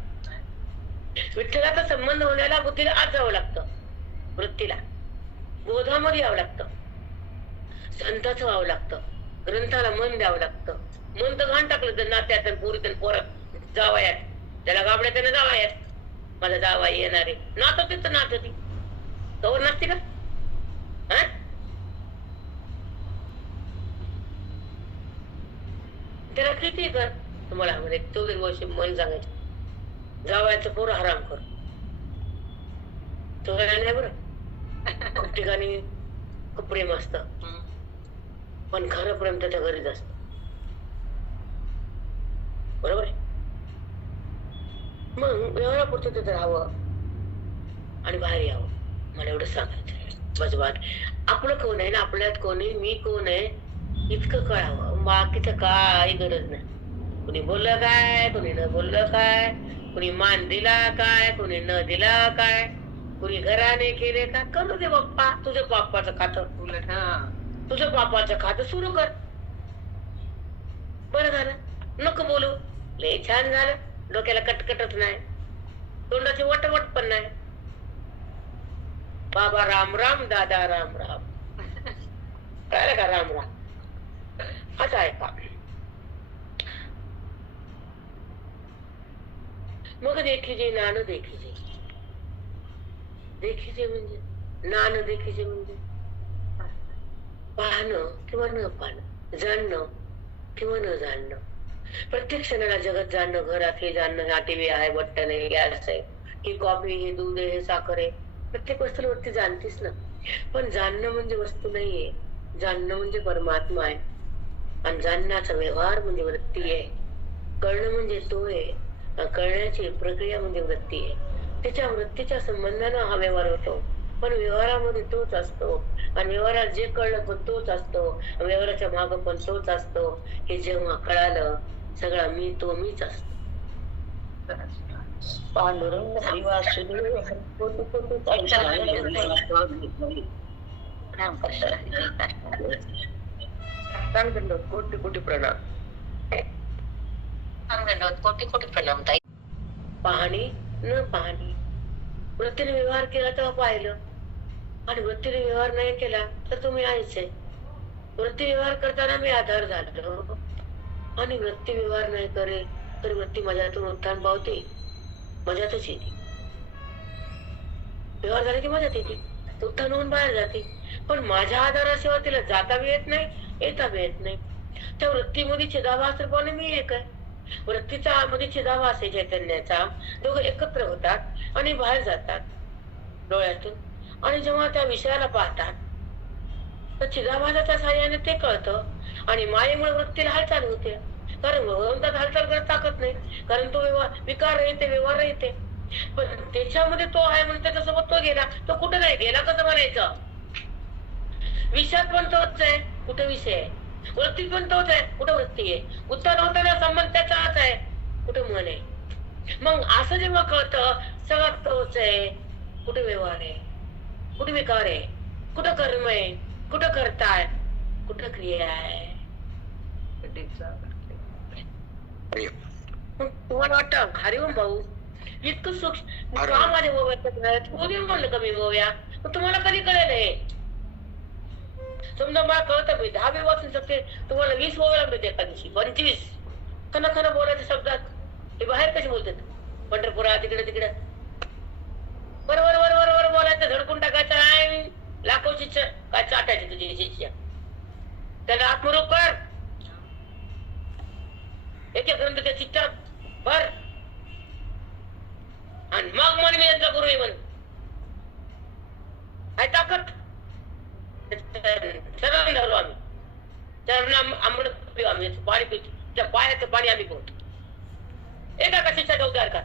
विठ्ठलाचा संबंध होण्याला बुद्धीला आत जावं लागतं, वृत्तीला बोधामध्ये यावं लागतं, संताचं व्हावं लागतं, ग्रंथाला मन द्यावं लागतं. मन तर घाण टाकलं तर नात्यात, पोरीत, पोरात, जावयात. त्याला गाबड्या त्यानं जावयात. मला जावाई येणारे नातं तिथं नातं ती कवर नसते का? त्याला किती कर तुम्हाला म्हणजे 14 वर्ष मन सांगायचं जावयाचं पोरं हराम कर. तो नाही बरं. खूप ठिकाणी खूप प्रेम असत, पण खरं प्रेम त्याच्या घरीच असत. बरोबर आहे. मग व्यवहारापुरतं तिथं राहावं आणि बाहेर यावं. मला एवढं सांगायचं बस. बात आपलं कोण आहे ना, आपल्यात कोण आहे, मी कोण आहे इतकं कळावं. बाकीचं काही गरज नाही. कुणी बोललं काय, कुणी न बोललं काय, कुणी मान दिला काय, कुणी न दिला काय, कुणी घराने केले काय, करू दे बाप्पा. तुझं बाप्पाचं खातं उलट तुझं बाप्पाचं खातं सुरू कर. बरं झालं, नको बोलू. लय छान झालं. डोक्याला कटकटच नाही, तोंडाची वटवट पण नाही. बाबा राम राम, दादा राम राम. कळलं का? राम राम. आता ऐका. मग देखीजे नान देखीजे. देखीजे म्हणजे नान देखीजे म्हणजे पाहणं किंवा न पाहणं, जाणणं किंवा न जाणणं. प्रत्येक क्षणाला जगत जाणणं, घरात हे जाणणं, हा टीव्ही आहे, बट्टन आहे, गॅस आहे, ही कॉफी, हे दूध आहे, हे साखर आहे. प्रत्येक वस्तूवरती जाणतीस ना. पण जाणणं म्हणजे वस्तू नाहीये. जाणणं म्हणजे परमात्मा आहे. आणि जाणण्याचा व्यवहार म्हणजे वृत्ती आहे. कळणं म्हणजे तो आहे. कळण्याची प्रक्रिया म्हणजे वृत्ती आहे. त्याच्या वृत्तीच्या संबंधानं हा व्यवहार होतो. पण व्यवहारामध्ये तोच असतो. आणि व्यवहारात जे कळलं पण तोच असतो. व्यवहाराच्या माग पण तोच असतो. हे जेव्हा कळालं सगळा मी तो मीच असतो. पांडुरंग श्रीवासुदेव कोटी कोटी प्रणाम. कोटी कोटी प्रणाम ताई. पाहणी न पाहणी. वृत्तीने व्यवहार केला तेव्हा पाहिलं, आणि वृत्तीने व्यवहार नाही केला तर तुम्ही आहेच आहे. वृत्ती व्यवहार करताना मी आधार झालो, आणि वृत्ती व्यवहार नाही करे तर वृत्ती माझ्यातून उत्थान पावते, माझ्यातच येते. व्यवहार झाला की माझ्यात येते, उत्थान होऊन बाहेर जाते. पण माझ्या आधाराशिवाय तिला जाता बी येत नाही, येता बी येत नाही. त्या वृत्तीमध्ये चिदाभास रूपाने मी एक आहे. वृत्तीचा मध्ये चिदाभास आहे चैतन्याचा, दोघं एकत्र होतात आणि बाहेर जातात डोळ्यातून. आणि जेव्हा त्या विषयाला पाहतात तर चिदाभासाच्या साह्याने ते कळतं, आणि मायेमुळे वृत्तीला हालचाल होते. कारण भगवंतात हालचाल करत ताकद नाही, कारण तो विकार येते, व्यवहार येते. पण त्याच्यामध्ये तो आहे म्हणून त्याच्यासोबत तो गेला. तो कुठं नाही गेला कसं म्हणायचं? विषयात पण तोच आहे, कुठं विषय आहे. वृत्तीत पण तोच आहे, कुठं वृत्ती आहे. उत्तर होताना संबंध त्याचाच आहे, कुठं मन आहे. मग असं जेव्हा कळतं सगळं तोच आहे, कुठे व्यवहार आहे, कुठे विकार आहे, कुठं कर्म आहे, कुठं करताय, कुठं क्रिया आहे. तुम्हाला वाटतं हरिओम भाऊ इतकं सूक्ष्म का माझ्या म्हणलं कमी गोव्या, तुम्हाला कधी कळेल हे? समजा मला कळतं मी 10 वाचून शकते, तुम्हाला 20 ओव्या मिळते एका दिवशी, 25. खरं बोलायच्या शब्दात हे बाहेर कसे बोलतात पंढरपुरात तिकडे तिकडे. बरोबर बरोबर बरोबर बोलायचं, झडकून टाकायचं नाही. लाखो शिष्य काय चाटायचे तुझे शिष्य, त्याला आत्मरोग कर. एक एक ग्रंथ त्या चिठ्ठ्यात भर आणि मग म्हण मी यांचा गुरु आहे म्हण. काय ताकद, चरण धरू आम्ही, चरण अमृत पिऊ आम्ही, पाणी पितो, त्या पायाचं पाणी आम्ही पितो. एका का शिष्याचा उद्धार कर.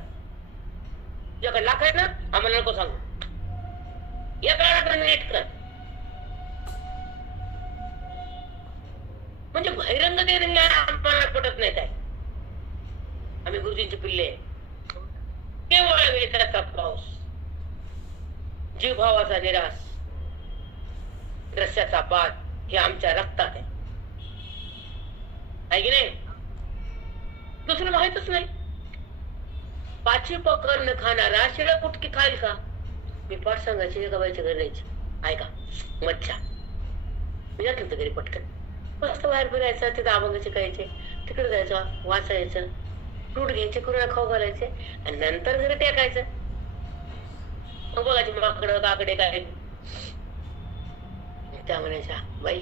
तुझ्याकडे लाख आहेत ना, आम्हाला नको सांगू. एका लाखाने नीट कर. म्हणजे बहिरंग ते आम्हाला पटत नाही काय. आम्ही गुरुजींचे पिल्ले, केवळ वेदाचा पाऊस, जीव भावाचा निराश, रस्त्याचा पाठ हे आमच्या रक्तात आहे की नाही. दुसरं माहितच नाही. पाची पकड न खाणारा शिळा कुटकी खाईल का. मी पाठ सांगायची, एका बाईच्या घरी जायची, ऐका मच्छा, मी जात होतं घरी पटकन, मस्त बाहेर फिरायचं, तिथं अभंग शिकायचे, तिकडे जायचं, वाचायचं, फ्रूट घ्यायचे, कुणाला खाऊ घालायचे आणि नंतर घरी टेकायचं. मग बघायचे माकडं काकडे काय. त्या म्हणायच्या, बाई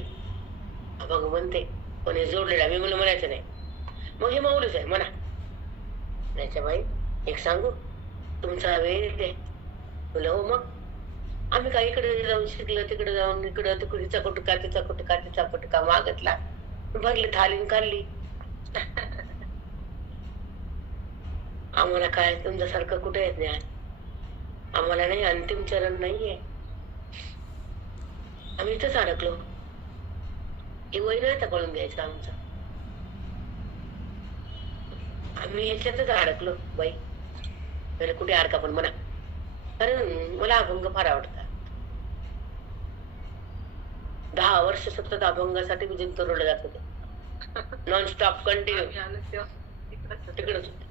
अभंग म्हणते पण हे जोडलेला, मी मुलं म्हणायचं नाही. मग हे माऊलीच आहे म्हणा. म्हणायच्या, बाई एक सांगू, तुमचा वेळ दे. बोला हो. मग आम्ही काय इकडे जाऊन शिकलं, तिकडे जाऊन इकडं तिकडीचा कुटका, तिचा कुटका, तिचा कुटका मागतला, भरली थाली खाल्ली. आम्हाला काय तुमच्यासारखं कुठे येत नाही. आम्हाला नाही, अंतिम चरण नाहीये. आम्ही इथंच अडकलो. हे वय नाही कळून घ्यायचं आमचं. आम्ही ह्याच्यातच अडकलो बाई. पहिले कुठे अडका पण म्हणा, कारण मला अभंग फार आवडतात. 10 वर्ष सतत अभंगासाठी मी जिंतूरला जात होते, नॉन स्टॉप कंटिन्यू आम्ही आलो तेव्हा तिकडंच होतो. तिकडेच होते.